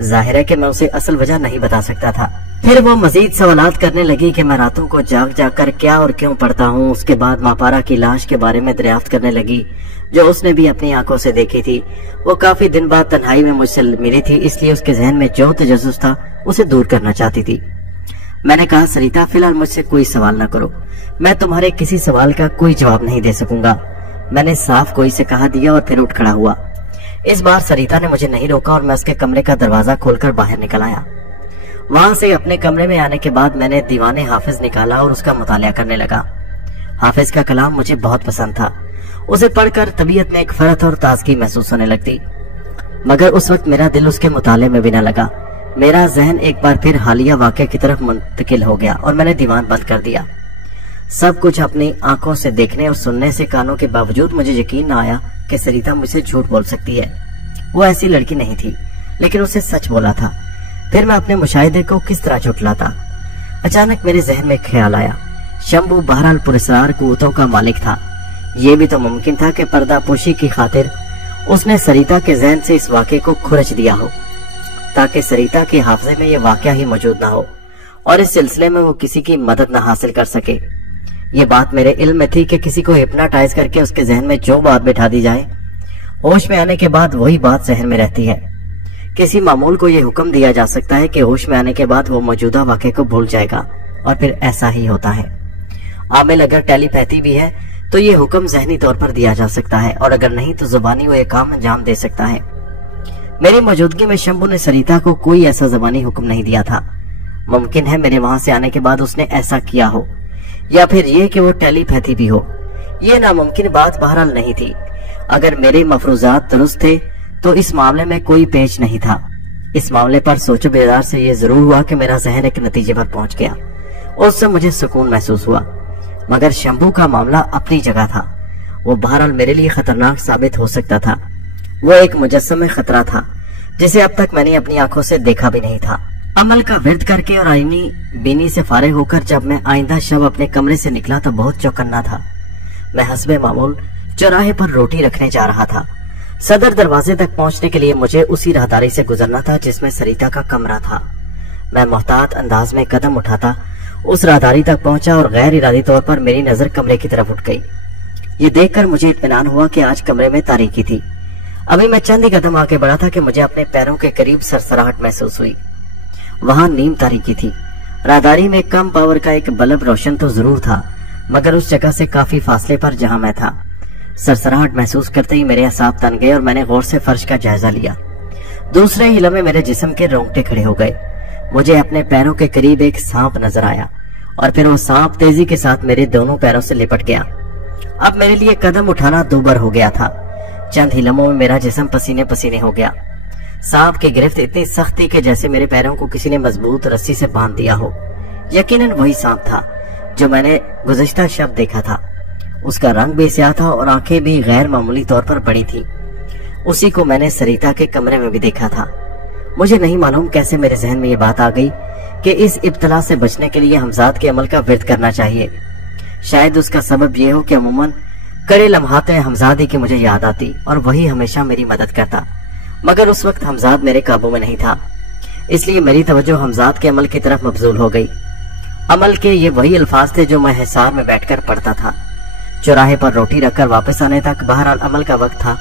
जाहिर है कि मैं उसे असल वजह नहीं बता सकता था। फिर वो मजीद सवालात करने लगी कि मैं रातों को जाग जाग कर क्या और क्यों पढ़ता हूँ। उसके बाद मापारा की लाश के बारे में दरियाफ्त करने लगी जो उसने भी अपनी आंखों से देखी थी। वो काफी दिन बाद तन्हाई में मुझसे मिली थी, इसलिए उसके जहन में जो तजस्सुस था उसे दूर करना चाहती थी। मैंने कहा, सरिता फिलहाल मुझसे कोई सवाल न करो। मैं तुम्हारे किसी सवाल का कोई जवाब नहीं दे सकूंगा। मैंने साफ कोई से कहा दिया और फिर उठ खड़ा हुआ। इस बार सरिता ने मुझे नहीं रोका और मैं उसके कमरे का दरवाजा खोलकर बाहर निकल आया। वहां से अपने कमरे में आने के बाद मैंने दीवाने हाफिज निकाला और उसका मुतालिया करने लगा। हाफिज का कलाम मुझे बहुत पसंद था। उसे पढ़कर तबीयत में एक फरत और ताजगी महसूस होने लगती। मगर उस वक्त मेरा दिल उसके मुताले में भी न लगा। मेरा जहन एक बार फिर हालिया वाक़े की तरफ मुंतकिल हो गया और मैंने दीवान बंद कर दिया। सब कुछ अपनी आंखों से देखने और सुनने से कानों के बावजूद मुझे यकीन न आया कि सरिता मुझसे झूठ बोल सकती है। वो ऐसी लड़की नहीं थी, लेकिन उसे सच बोला था। फिर मैं अपने मुशाहिदे को किस तरह झुठलाता? अचानक मेरे जहन में ख्याल आया, शंभू बहरहाल पुरस्कार कुव्वतों का मालिक था। ये भी तो मुमकिन था कि पर्दापोशी की खातिर उसने सरिता के जहन से इस वाक़े को खुरच दिया हो, ताकि सरिता के हाफजे में ये वाक़या ही मौजूद ना हो और इस सिलसिले में वो किसी की मदद न हासिल कर सके। ये बात मेरे इल्म में थी कि किसी को हिप्नोटाइज करके उसके जहन में जो बात बिठा दी जाए, होश में आने के बाद वही बात जहन में रहती है। किसी मामूल को ये हुक्म दिया जा सकता है कि होश में आने के बाद वो मौजूदा वाक़े को भूल जाएगा और फिर ऐसा ही होता है। आमिल अगर टेलीपैथी भी है तो ये हुक्म जहनी तौर पर दिया जा सकता है और अगर नहीं तो जुबानी वो ये काम अंजाम दे सकता है। मेरी मौजूदगी में शंभू ने सरिता को कोई ऐसा जुबानी हुक्म नहीं दिया था। मुमकिन है मेरे वहां से आने के बाद उसने ऐसा किया हो, या फिर ये कि वो टेलीपैथी भी हो। ये नामुमकिन बात बहरहाल नहीं थी। अगर मेरे मफरूजात दुरुस्त थे तो इस मामले में कोई पेच नहीं था। इस मामले पर सोचो बेजार से ये जरूर हुआ कि मेरा जहन एक नतीजे पर पहुंच गया और उससे मुझे सुकून महसूस हुआ। मगर शंभू का मामला अपनी जगह था। वो बहरहाल मेरे लिए खतरनाक साबित हो सकता था। वो एक मुजस्सम खतरा था जिसे अब तक मैंने अपनी आंखों से देखा भी नहीं था। अमल का विर्द करके और आईनी बीनी से फारिग होकर जब मैं आइंदा शब अपने कमरे से निकला तो बहुत चौकन्ना था। मैं हस्बे मामूल चौराहे पर रोटी रखने जा रहा था। सदर दरवाजे तक पहुंचने के लिए मुझे उसी राहदारी से गुजरना था जिसमें सरिता का कमरा था। मैं मोहतात अंदाज में कदम उठाता उस राहदारी तक पहुंचा और गैर इरादी तौर पर मेरी नजर कमरे की तरफ उठ गई। ये देखकर मुझे इत्मीनान हुआ कि आज कमरे में तारीकी थी। अभी मैं चंद ही कदम आगे बढ़ा था कि मुझे अपने पैरों के करीब सरसराहट महसूस हुई। वहां नीम तारीकी थी। राहदारी में कम पावर का एक बल्ब रोशन तो जरूर था, मगर उस जगह से काफी फासले पर जहां मैं था। सरसराहट महसूस करते ही मेरे असाब तन गए और मैंने गौर से फर्श का जायजा लिया। दूसरे ही लम्हे मेरे जिस्म के रोंगटे खड़े हो गए। मुझे अपने पैरों के करीब एक सांप नजर आया और फिर वो सांप तेजी के साथ मेरे दोनों पैरों से लिपट गया। अब मेरे लिए कदम उठाना दूभर हो गया था। चंद ही लम्हों में मेरा जिस्म पसीने पसीने हो गया। सांप की गिरफ्त इतनी सख्त थी कि जैसे मेरे पैरों को किसी ने मजबूत रस्सी से बांध दिया हो। यकीनन वही सांप था जो मैंने गुज़श्ता शब देखा था। उसका रंग भी स्याह था और आंखें भी गैर मामूली तौर पर बड़ी थी। उसी को मैंने सरिता के कमरे में भी देखा था। मुझे नहीं मालूम कैसे मेरे जहन में ये बात आ गई कि इस इब्तला से बचने के लिए हमजाद के अमल का विर्द करना चाहिए। शायद उसका सबब यह हो कि अमूमन कड़े लम्हात में हमजाद ही की मुझे याद आती और वही हमेशा मेरी मदद करता, मगर उस वक्त हमजाद मेरे काबू में नहीं था। इसलिए मेरी तवज्जो हमजाद के अमल की तरफ मबजूल हो गई। अमल के ये वही अल्फाज थे जो मैं हिसार में बैठकर पढ़ता था। चौराहे पर रोटी रखकर वापस आने तक बहरहाल अमल का वक्त था।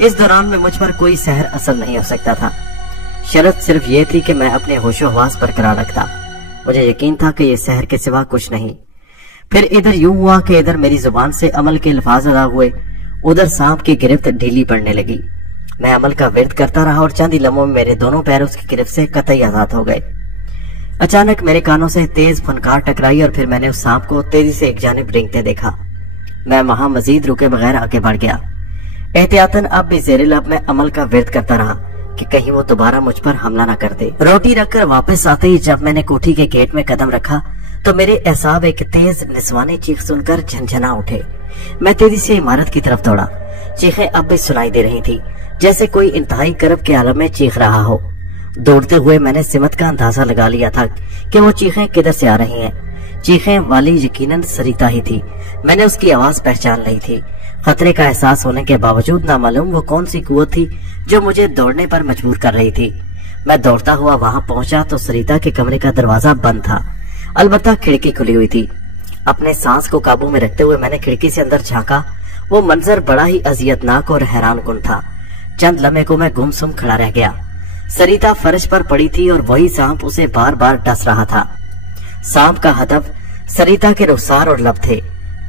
इस दौरान में मुझ पर कोई सहर असर नहीं हो सकता था। शर्त सिर्फ ये थी कि मैं अपने होशो हवास बरकरार रखता। मुझे यकीन था कि ये सहर के सिवा कुछ नहीं। फिर इधर यूं हुआ कि इधर मेरी जुबान से अमल के अल्फाज अदा हुए, उधर सांप की गिरफ्त ढीली पड़ने लगी। मैं अमल का विर्द करता रहा और चंद ही लम्हों में मेरे दोनों पैर उसकी गिरफ्त से कतई आजाद हो गए। अचानक मेरे कानों से तेज फनकार टकराई और फिर मैंने उस सांप को तेजी से एक जानिब रेंगते देखा। मैं वहां मजीद रुके बगैर आगे बढ़ गया। एहतियातन अब भी ज़ेरे लब में अमल का विर्द करता रहा कि कहीं वो दोबारा मुझ पर हमला न कर दे। रोटी रखकर वापस आते ही जब मैंने कोठी के गेट में कदम रखा तो मेरे एसाब एक तेज निस्वानी चीख सुनकर झनझना उठे। मैं तेजी से इमारत की तरफ दौड़ा। चीखें अब भी सुनाई दे रही थी, जैसे कोई इंतहाई करब के आलम में चीख रहा हो। दौड़ते हुए मैंने सिमत का अंदाजा लगा लिया था कि वो चीखें किधर से आ रही हैं। चीखें वाली यकीनन सरिता ही थी। मैंने उसकी आवाज पहचान ली थी। खतरे का एहसास होने के बावजूद नामालूम वो कौन सी कुव्वत थी जो मुझे दौड़ने पर मजबूर कर रही थी। मैं दौड़ता हुआ वहां पहुंचा तो सरिता के कमरे का दरवाजा बंद था, अलबत्ता खिड़की खुली हुई थी। अपने सांस को काबू में रखते हुए मैंने खिड़की से अंदर झांका। वो मंजर बड़ा ही अजियतनाक और हैरान कुन था। चंद लम्हे को मैं गुमसुम खड़ा रह गया। सरिता फर्श पर पड़ी थी और वही सांप उसे बार बार डस रहा था। सांप का हदफ सरिता के रुखसार और लब थे।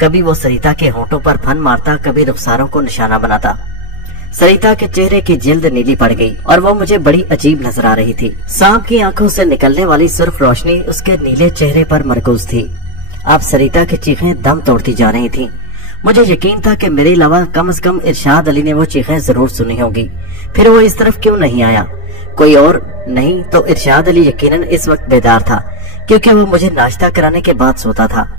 कभी वो सरिता के होंठों पर फन मारता, कभी रुखसारों को निशाना बनाता। सरिता के चेहरे की जिल्द नीली पड़ गई और वो मुझे बड़ी अजीब नजर आ रही थी। सांप की आंखों से निकलने वाली सुर्ख रोशनी उसके नीले चेहरे पर मरकूज थी। अब सरिता की चीखें दम तोड़ती जा रही थी। मुझे यकीन था कि मेरे अलावा कम से कम इरशाद अली ने वो चीखें जरूर सुनी होगी, फिर वो इस तरफ क्यों नहीं आया? कोई और नहीं तो इरशाद अली यकीनन इस वक्त बेदार था, क्योंकि वो मुझे नाश्ता कराने के बाद सोता था।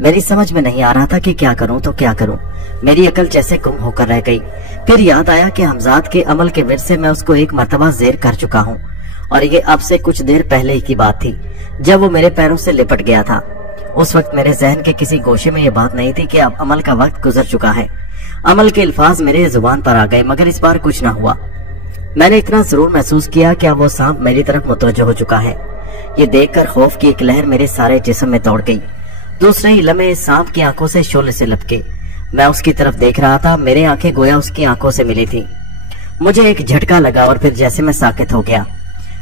मेरी समझ में नहीं आ रहा था कि क्या करूं तो क्या करूं। मेरी अकल जैसे गुम होकर रह गई। फिर याद आया कि हमजाद के अमल के विर्द से मैं उसको एक मर्तबा ज़ेर कर चुका हूं और ये अब से कुछ देर पहले ही की बात थी, जब वो मेरे पैरों से लिपट गया था। उस वक्त मेरे जहन के किसी गोशे में ये बात नहीं थी कि अब अमल का वक्त गुजर चुका है। अमल के अल्फाज मेरे जुबान पर आ गए, मगर इस बार कुछ न हुआ। मैंने इतना जरूर महसूस किया कि अब वो सांप मेरी तरफ मुतवज्जो हो चुका है। ये देखकर खौफ की एक लहर मेरे सारे जिस्म में दौड़ गई। दूसरे ही लम्हे सांप की आंखों से शोले से लपके। मैं उसकी तरफ देख रहा था। मेरी आंखें गोया उसकी आंखों से मिली थी। मुझे एक झटका लगा और फिर जैसे मैं साकित हो गया।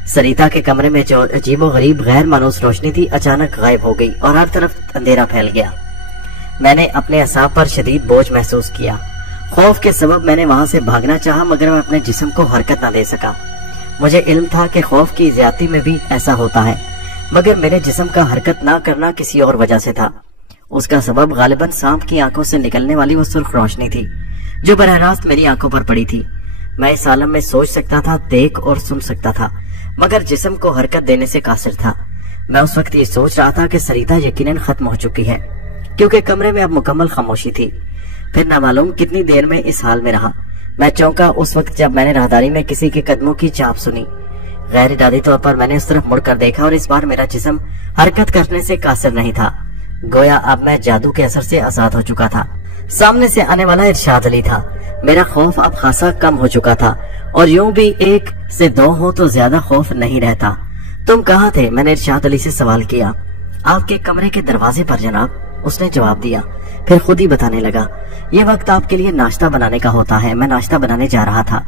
सरिता के कमरे में जो अजीबो गरीब गैर मानूस रोशनी थी अचानक गायब हो गई और हर तरफ अंधेरा फैल गया। मैंने अपने असाब पर शदीद बोझ महसूस किया। खौफ के सबब मैंने वहां से भागना चाहा, मगर मैं अपने जिस्म को हरकत न दे सका। मुझे इल्म था कि खौफ की ज्यादती में भी ऐसा होता है, मगर मेरे जिस्म का हरकत ना करना किसी और वजह से था। उसका सबब गालिबन सांप की आंखों से निकलने वाली वो सुर्ख रोशनी थी जो बरह रास्त मेरी आंखों पर पड़ी थी। मैं इस आलम में सोच सकता था, देख और सुन सकता था, मगर जिस्म को हरकत देने से कासिर था। मैं उस वक्त ये सोच रहा था कि सरिता यकीनन खत्म हो चुकी है, क्योंकि कमरे में अब मुकम्मल खामोशी थी। फिर ना मालूम कितनी देर में इस हाल में रहा। मैं चौंका उस वक्त जब मैंने राहदारी में किसी के कदमों की चाप सुनी। गैर इरादी तौर पर मैंने उस तरफ मुड़कर देखा और इस बार मेरा जिस्म हरकत करने से कासिर नहीं था। गोया अब मैं जादू के असर से आजाद हो चुका था। सामने से आने वाला इरशाद अली था। मेरा खौफ अब खासा कम हो चुका था और यूं भी 1 से 2 हो तो ज्यादा खौफ नहीं रहता। तुम कहाँ थे? मैंने इरशाद अली से सवाल किया। आपके कमरे के दरवाजे पर जनाब, उसने जवाब दिया। फिर खुद ही बताने लगा, ये वक्त आपके लिए नाश्ता बनाने का होता है। मैं नाश्ता बनाने जा रहा था।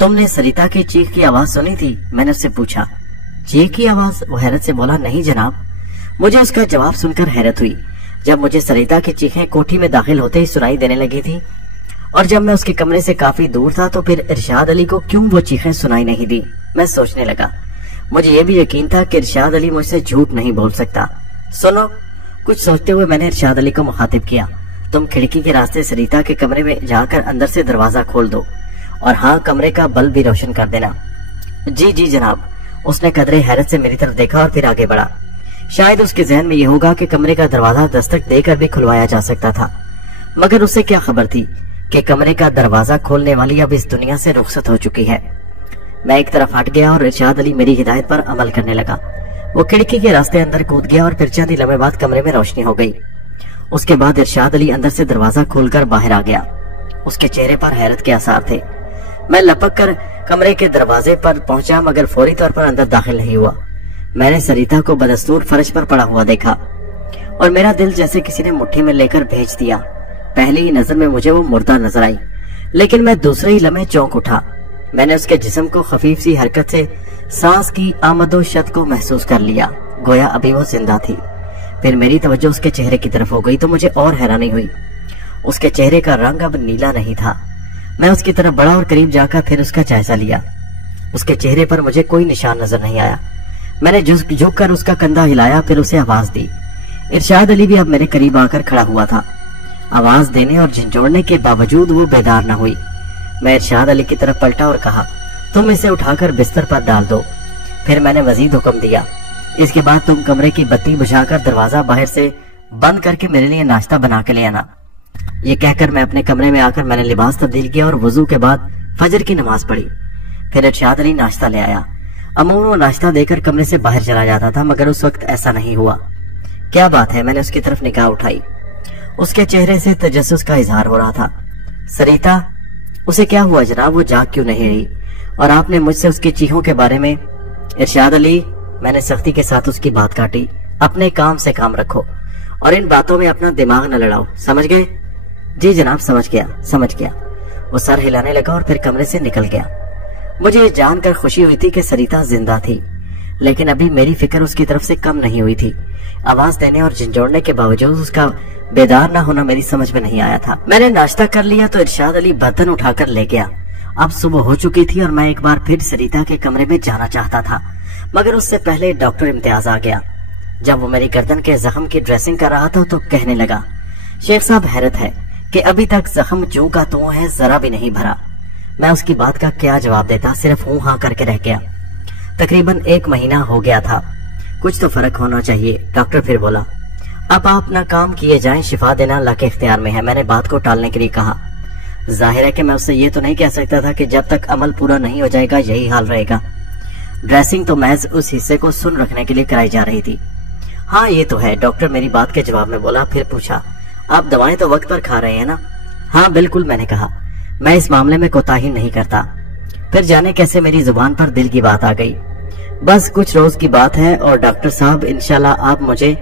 तुमने सरिता की चीख की आवाज सुनी थी? मैंने उससे पूछा। चीख की आवाज? वो हैरत से बोला, नहीं जनाब। मुझे उसका जवाब सुनकर हैरत हुई। जब मुझे सरिता की चीखें कोठी में दाखिल होते ही सुनाई देने लगी थी और जब मैं उसके कमरे से काफी दूर था तो फिर इरशाद अली को क्यों वो चीखें सुनाई नहीं दी? मैं सोचने लगा। मुझे ये भी यकीन था कि इरशाद अली मुझसे झूठ नहीं बोल सकता। सुनो, कुछ सोचते हुए मैंने इरशाद अली को मुखातिब किया। तुम खिड़की के रास्ते सरिता के कमरे में जाकर अंदर से दरवाजा खोल दो और हाँ, कमरे का बल्ब भी रोशन कर देना। जी जी जनाब। उसने कदरे हैरत से मेरी तरफ देखा और फिर आगे बढ़ा। शायद उसके जहन में यह होगा कि कमरे का दरवाजा दस्तक देकर भी खुलवाया जा सकता था, मगर उसे क्या खबर थी कि कमरे का दरवाजा खोलने वाली अब इस दुनिया से रुखसत हो चुकी है। मैं एक तरफ हट गया और इरशाद अली मेरी हिदायत पर अमल करने लगा। वो खिड़की के रास्ते अंदर कूद गया और फिर चंद ही लम्हे बाद कमरे में रोशनी हो गई। उसके बाद इरशाद अली अंदर से दरवाजा खोलकर बाहर आ गया। उसके चेहरे पर हैरत के आसार थे। मैं लपक कर कमरे के दरवाजे पर पहुंचा मगर फौरी तौर पर अंदर दाखिल नहीं हुआ। मैंने सरिता को बदस्तूर फर्श पर पड़ा हुआ देखा और मेरा दिल जैसे किसी ने मुट्ठी में लेकर भेज दिया। पहली ही नजर में मुझे वो मुर्दा नजर आई, लेकिन मैं दूसरे ही लम्हे चौंक उठा। मैंने उसके जिस्म को खफीफ सी हरकत से सांस की आमदोशत को महसूस कर लिया, गोया अभी वो जिंदा थी। फिर मेरी तवज्जो उसके चेहरे की तरफ हो गई तो मुझे और हैरानी हुई। उसके चेहरे का रंग अब नीला नहीं था। मैं उसकी तरफ बढ़ा और करीब जाकर फिर उसका जायजा लिया। उसके चेहरे पर मुझे कोई निशान नजर नहीं आया। मैंने झुक कर उसका कंधा हिलाया, फिर उसे आवाज दी। इरशाद अली भी अब मेरे करीब आकर खड़ा हुआ था। आवाज देने और झंझोड़ने के बावजूद वो बेदार न हुई। मैं इरशाद अली की तरफ पलटा और कहा, तुम इसे उठाकर बिस्तर पर डाल दो। फिर मैंने मजीद हुक्म दिया, इसके बाद तुम कमरे की बत्ती बुझाकर दरवाजा बाहर से बंद करके मेरे लिए नाश्ता बना के ले आना। ये कहकर मैं अपने कमरे में आकर मैंने लिबास तब्दील किया और वजू के बाद फजर की नमाज पढ़ी। फिर इरशाद अली नाश्ता ले आया। अमूमन वो नाश्ता देकर कमरे से बाहर चला जाता था, मगर उस वक्त ऐसा नहीं हुआ। क्या बात है? मैंने उसकी तरफ निगाह उठाई। उसके चेहरे से तजस्सुस का इजहार हो रहा था। सरिता, उसे क्या हुआ जनाब? वो जाग क्यों नहीं रही? और आपने मुझसे उसकी चीखों के बारे में? इरशाद अली, मैंने सख्ती के साथ उसकी बात काटी, अपने काम से काम रखो और इन बातों में अपना दिमाग न लड़ाओ, समझ गए? जी जनाब, समझ गया। वो सर हिलाने लगा और फिर कमरे से निकल गया। मुझे ये जानकर खुशी हुई थी कि सरिता जिंदा थी, लेकिन अभी मेरी फिक्र उसकी तरफ से कम नहीं हुई थी। आवाज देने और झंझोड़ने के बावजूद उसका बेदार न होना मेरी समझ में नहीं आया था। मैंने नाश्ता कर लिया तो इरशाद अली बर्तन उठाकर ले गया। अब सुबह हो चुकी थी और मैं एक बार फिर सरिता के कमरे में जाना चाहता था, मगर उससे पहले डॉक्टर इम्तियाज आ गया। जब वो मेरी गर्दन के जख्म की ड्रेसिंग कर रहा था तो कहने लगा, शेख साहब, हैरत है कि अभी तक जख्म जूं का त्यों है, जरा भी नहीं भरा। मैं उसकी बात का क्या जवाब देता, सिर्फ हूं हां करके रह गया। तकरीबन 1 महीना हो गया था, कुछ तो फर्क होना चाहिए। डॉक्टर फिर बोला, अब आप अपना काम किए जाएं, शिफा देना अल्लाह के इख्तियार में है। मैंने बात को टालने के लिए कहा। जाहिर है कि मैं उससे ये तो नहीं कह सकता था कि जब तक अमल पूरा नहीं हो जाएगा यही हाल रहेगा। ड्रेसिंग तो महज उस हिस्से को सुन रखने के लिए कराई जा रही थी। हाँ ये तो है, डॉक्टर मेरी बात के जवाब में बोला। फिर पूछा, आप दवाएं तो वक्त पर खा रहे हैं ना? हाँ बिल्कुल, मैंने कहा। मैं इस मामले में कोताही नहीं करता। फिर जाने कैसे मेरी जुबान पर दिल की बात आ गई। बस कुछ रोज की बात है और डॉक्टर साहब इंशाल्लाह आप मुझे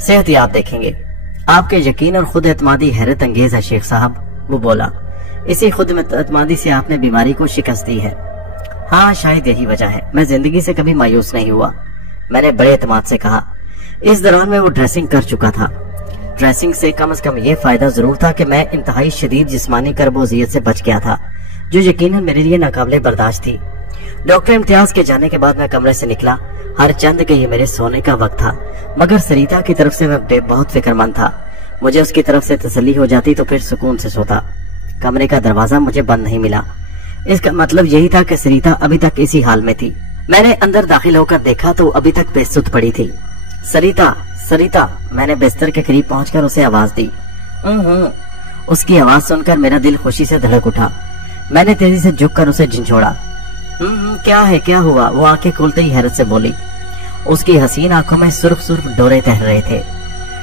सेहतयाब देखेंगे। आपके यकीन और खुद एतमादी हैरत अंगेज है शेख साहब। वो बोला, इसी खुद एतमादी से आपने बीमारी को शिकस्त दी है। हाँ शायद यही वजह है, मैं जिंदगी से कभी मायूस नहीं हुआ, मैंने बड़े एतमाद से कहा। इस दौरान मैं वो ड्रेसिंग कर चुका था। ड्रेसिंग से कम ये फायदा जरूर था कि मैं इंतहाई शदीद जिस्मानी कर्बोजियत से बच गया था, जो यकीनन मेरे लिए नाकाबिले बर्दाश्त थी। डॉक्टर इम्तियाज के जाने के बाद मैं कमरे से निकला। हर चंद के ये मेरे सोने का वक्त था, मगर सरिता की तरफ से मैं बहुत फिक्रमंद था। मुझे उसकी तरफ से तसल्ली हो जाती तो फिर सुकून से सोता। कमरे का दरवाजा मुझे बंद नहीं मिला। इसका मतलब यही था कि सरिता अभी तक इसी हाल में थी। मैंने अंदर दाखिल होकर देखा तो अभी तक बेसुध पड़ी थी। सरिता, सरिता, मैंने बिस्तर के करीब पहुंचकर उसे आवाज दी। उसकी आवाज सुनकर मेरा दिल खुशी से धड़क उठा। मैंने तेजी से झुककर उसे झिंझोड़ा। क्या हुआ? वो आंखें खोलते ही हैरत से बोली। उसकी हसीन आंखों में सुर्ख सुर्ख डोरे तैर रहे थे।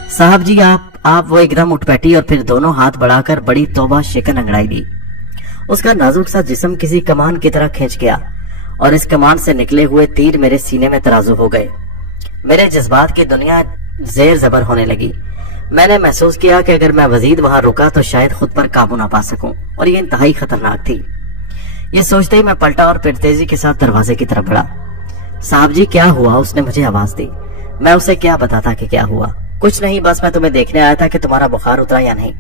साहब जी आप वो एकदम उठ बैठी और फिर दोनों हाथ बढ़ाकर बड़ी तौबा शिकन अंगड़ाई दी। उसका नाजुक सा जिस्म किसी कमान की तरह खींच गया और इस कमान से निकले हुए तीर मेरे सीने में तराजू हो गए। मेरे जज्बात की दुनिया जेर जबर होने लगी। मैंने महसूस किया कि अगर मैं मजीद वहां रुका तो शायद खुद पर काबू ना पा सकूं और ये इंतहाई खतरनाक थी। ये सोचते ही मैं पलटा और फिर तेजी के साथ दरवाजे की तरफ बढ़ा। साहब जी क्या हुआ? उसने मुझे आवाज दी। मैं उसे क्या बताता कि क्या हुआ? कुछ नहीं, बस मैं तुम्हें देखने आया था कि तुम्हारा बुखार उतरा या नहीं।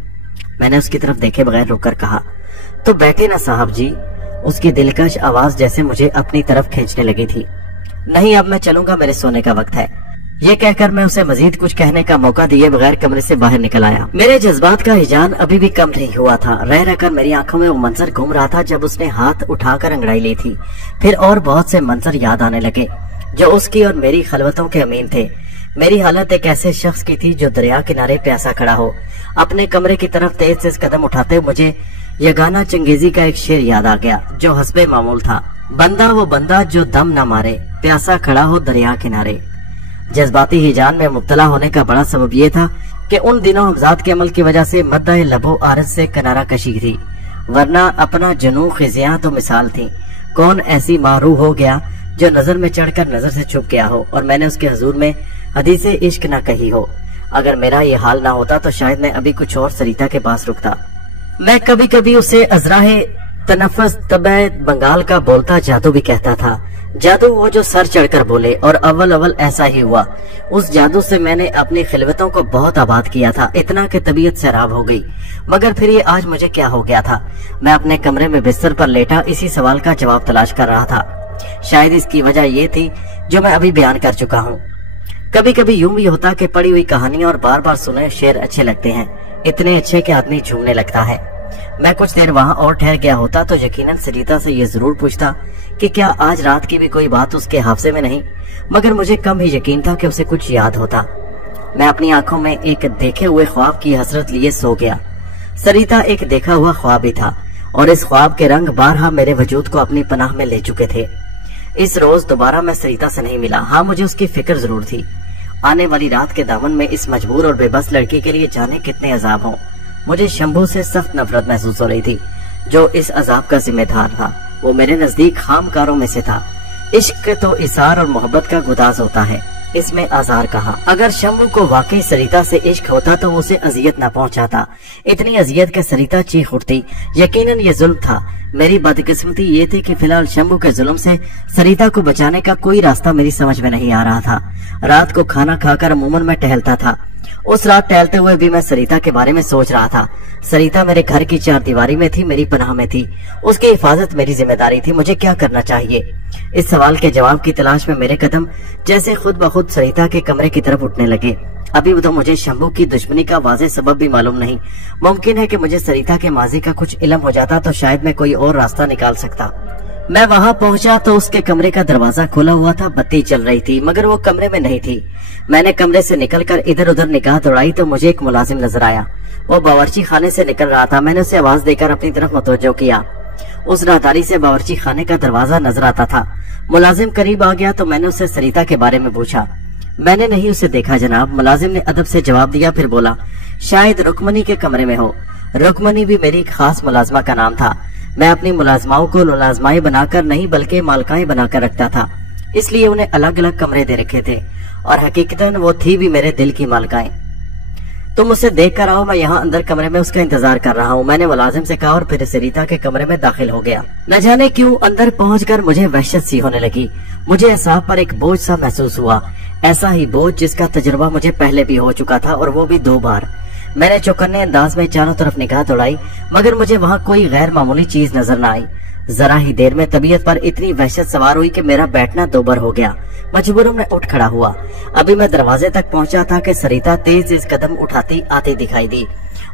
मैंने उसकी तरफ देखे बगैर रुककर कहा। तो बैठे ना साहब जी। उसकी दिलकश आवाज जैसे मुझे अपनी तरफ खींचने लगी थी। नहीं, अब मैं चलूंगा, मेरे सोने का वक्त है। ये कहकर मैं उसे मजीद कुछ कहने का मौका दिए बगैर कमरे से बाहर निकल आया। मेरे जज्बात का हिजान अभी भी कम नहीं हुआ था। रह रहकर मेरी आंखों में वो मंजर घूम रहा था जब उसने हाथ उठाकर अंगड़ाई ली थी। फिर और बहुत से मंजर याद आने लगे जो उसकी और मेरी खलवतों के अमीन थे। मेरी हालत एक ऐसे शख्स की थी जो दरिया किनारे प्यासा खड़ा हो। अपने कमरे की तरफ तेज तेज कदम उठाते मुझे यगाना चंगेजी का एक शेर याद आ गया जो हस्बे मामूल था। बंदा वो बंदा जो दम न मारे, प्यासा खड़ा हो दरिया किनारे। जज्बाती हिजान में मुब्तला होने का बड़ा सबब ये था कि उन दिनों हमजाद के अमल की वजह से मद्दा लबो आरज से किनारा कशी थी, वरना अपना जनू खिजियां तो मिसाल थी। कौन ऐसी मारू हो गया जो नजर में चढ़कर नजर से छुप गया हो और मैंने उसके हुजूर में हदीसे इश्क न कही हो। अगर मेरा ये हाल ना होता तो शायद मैं अभी कुछ और सरिता के पास रुकता। मैं कभी कभी उसे अजराहे तनफस तबे बंगाल का बोलता जादू भी कहता था। जादू वो जो सर चढ़कर बोले, और अव्वल ऐसा ही हुआ। उस जादू से मैंने अपनी खिलवतों को बहुत आबाद किया था, इतना कि तबीयत सैराब हो गई। मगर फिर ये आज मुझे क्या हो गया था? मैं अपने कमरे में बिस्तर पर लेटा इसी सवाल का जवाब तलाश कर रहा था। शायद इसकी वजह ये थी जो मैं अभी बयान कर चुका हूँ। कभी कभी यूं भी होता कि पढ़ी हुई कहानियां और बार बार सुने शेर अच्छे लगते हैं, इतने अच्छे कि आदमी झूमने लगता है। मैं कुछ देर वहां और ठहर गया होता तो यकीनन सरिता से ये जरूर पूछता कि क्या आज रात की भी कोई बात उसके हाफजे में नहीं, मगर मुझे कम ही यकीन था कि उसे कुछ याद होता। मैं अपनी आंखों में एक देखे हुए ख्वाब की हसरत लिए सो गया। सरिता एक देखा हुआ ख्वाब ही था और इस ख्वाब के रंग बारहा मेरे वजूद को अपनी पनाह में ले चुके थे। इस रोज दोबारा मैं सरिता से नहीं मिला। हाँ, मुझे उसकी फिक्र जरूर थी। आने वाली रात के दामन में इस मजबूर और बेबस लड़की के लिए जाने कितने अजाब हों। मुझे शंभू से सख्त नफरत महसूस हो रही थी जो इस अजाब का जिम्मेदार था। वो मेरे नजदीक खामकारों में से था। इश्क तो इसार और मोहब्बत का गुदाज होता है, इसमें आजार कहा। अगर शंभू को वाकई सरिता से इश्क होता तो उसे अजियत न पहुंचाता। इतनी अजियत के सरिता चीख उठती। यकीनन ये जुल्म था। मेरी बदकिस्मती ये थी कि फिलहाल शंभू के जुल्म से सरिता को बचाने का कोई रास्ता मेरी समझ में नहीं आ रहा था। रात को खाना खाकर अमूमन मैं टहलता था। उस रात टहलते हुए भी मैं सरिता के बारे में सोच रहा था। सरिता मेरे घर की चारदीवारी में थी, मेरी पनाह में थी। उसकी हिफाजत मेरी जिम्मेदारी थी। मुझे क्या करना चाहिए? इस सवाल के जवाब की तलाश में मेरे कदम जैसे खुद ब खुद सरिता के कमरे की तरफ उठने लगे। अभी तो मुझे शंभू की दुश्मनी का वाज़ेह सबब भी मालूम नहीं। मुमकिन है कि मुझे सरिता के माजी का कुछ इल्म हो जाता तो शायद मैं कोई और रास्ता निकाल सकता। मैं वहां पहुंचा तो उसके कमरे का दरवाजा खुला हुआ था, बत्ती चल रही थी, मगर वो कमरे में नहीं थी। मैंने कमरे से निकलकर इधर उधर निगाह दौड़ाई तो मुझे एक मुलाजिम नजर आया। वो बावर्ची खाने से निकल रहा था। मैंने उसे आवाज देकर अपनी तरफ मुतवज्जो किया। उस राहदारी से बावर्ची खाने का दरवाजा नजर आता था। मुलाजिम करीब आ गया तो मैंने उससे सरिता के बारे में पूछा। मैंने नहीं उसे देखा जनाब। मुलाजिम ने अदब से जवाब दिया, फिर बोला, शायद रुकमनी के कमरे में हो। रुकमनी भी मेरी खास मुलाजमा का नाम था। मैं अपनी मुलाजमाओं को मुलाजमाएं बनाकर नहीं बल्कि मालकाएं बनाकर रखता था, इसलिए उन्हें अलग अलग कमरे दे रखे थे और हकीकतन वो थी भी मेरे दिल की मालकाएं। तुम उसे देख कर आओ, मैं यहाँ अंदर कमरे में उसका इंतजार कर रहा हूँ, मैंने मुलाजिम से कहा और फिर सरिता के कमरे में दाखिल हो गया। न जाने क्यों अंदर पहुंचकर मुझे वहशत सी होने लगी। मुझे एहसास पर एक बोझ सा महसूस हुआ, ऐसा ही बोझ जिसका तजुर्बा मुझे पहले भी हो चुका था और वो भी 2 बार। मैंने चौकन्ने अंदाज में चारों तरफ निगाह दौड़ाई, मगर मुझे वहाँ कोई गैर मामूली चीज नजर न आई। जरा ही देर में तबीयत पर इतनी वहशत सवार हुई कि मेरा बैठना दोबर हो गया। मजबूरन में उठ खड़ा हुआ। अभी मैं दरवाजे तक पहुंचा था कि सरिता तेज तेज कदम उठाती आती दिखाई दी।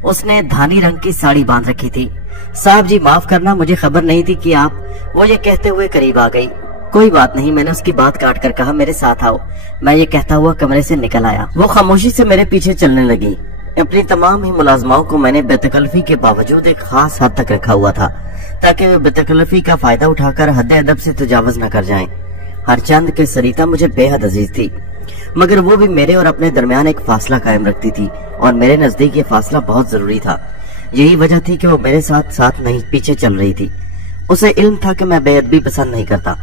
उसने धानी रंग की साड़ी बांध रखी थी। साहब जी माफ करना, मुझे खबर नहीं थी कि आप, वो ये कहते हुए करीब आ गई। कोई बात नहीं, मैंने उसकी बात काट कर कहा, मेरे साथ आओ। मैं ये कहता हुआ कमरे से निकल आया। वो खामोशी से मेरे पीछे चलने लगी। अपनी तमाम ही मुलाजमाओं को मैंने बेतकल्फी के बावजूद एक खास हद तक रखा हुआ था, ताकि वे बेतकल्फी का फायदा उठाकर हद अदब से तजावुज न कर जाएं। हर चंद के सरिता मुझे बेहद अजीज थी, मगर वो भी मेरे और अपने दरमियान एक फासला कायम रखती थी, और मेरे नजदीक ये फासला बहुत जरूरी था। यही वजह थी कि वो मेरे साथ साथ नहीं पीछे चल रही थी। उसे इल्म था कि मैं बेअदबी पसंद नहीं करता।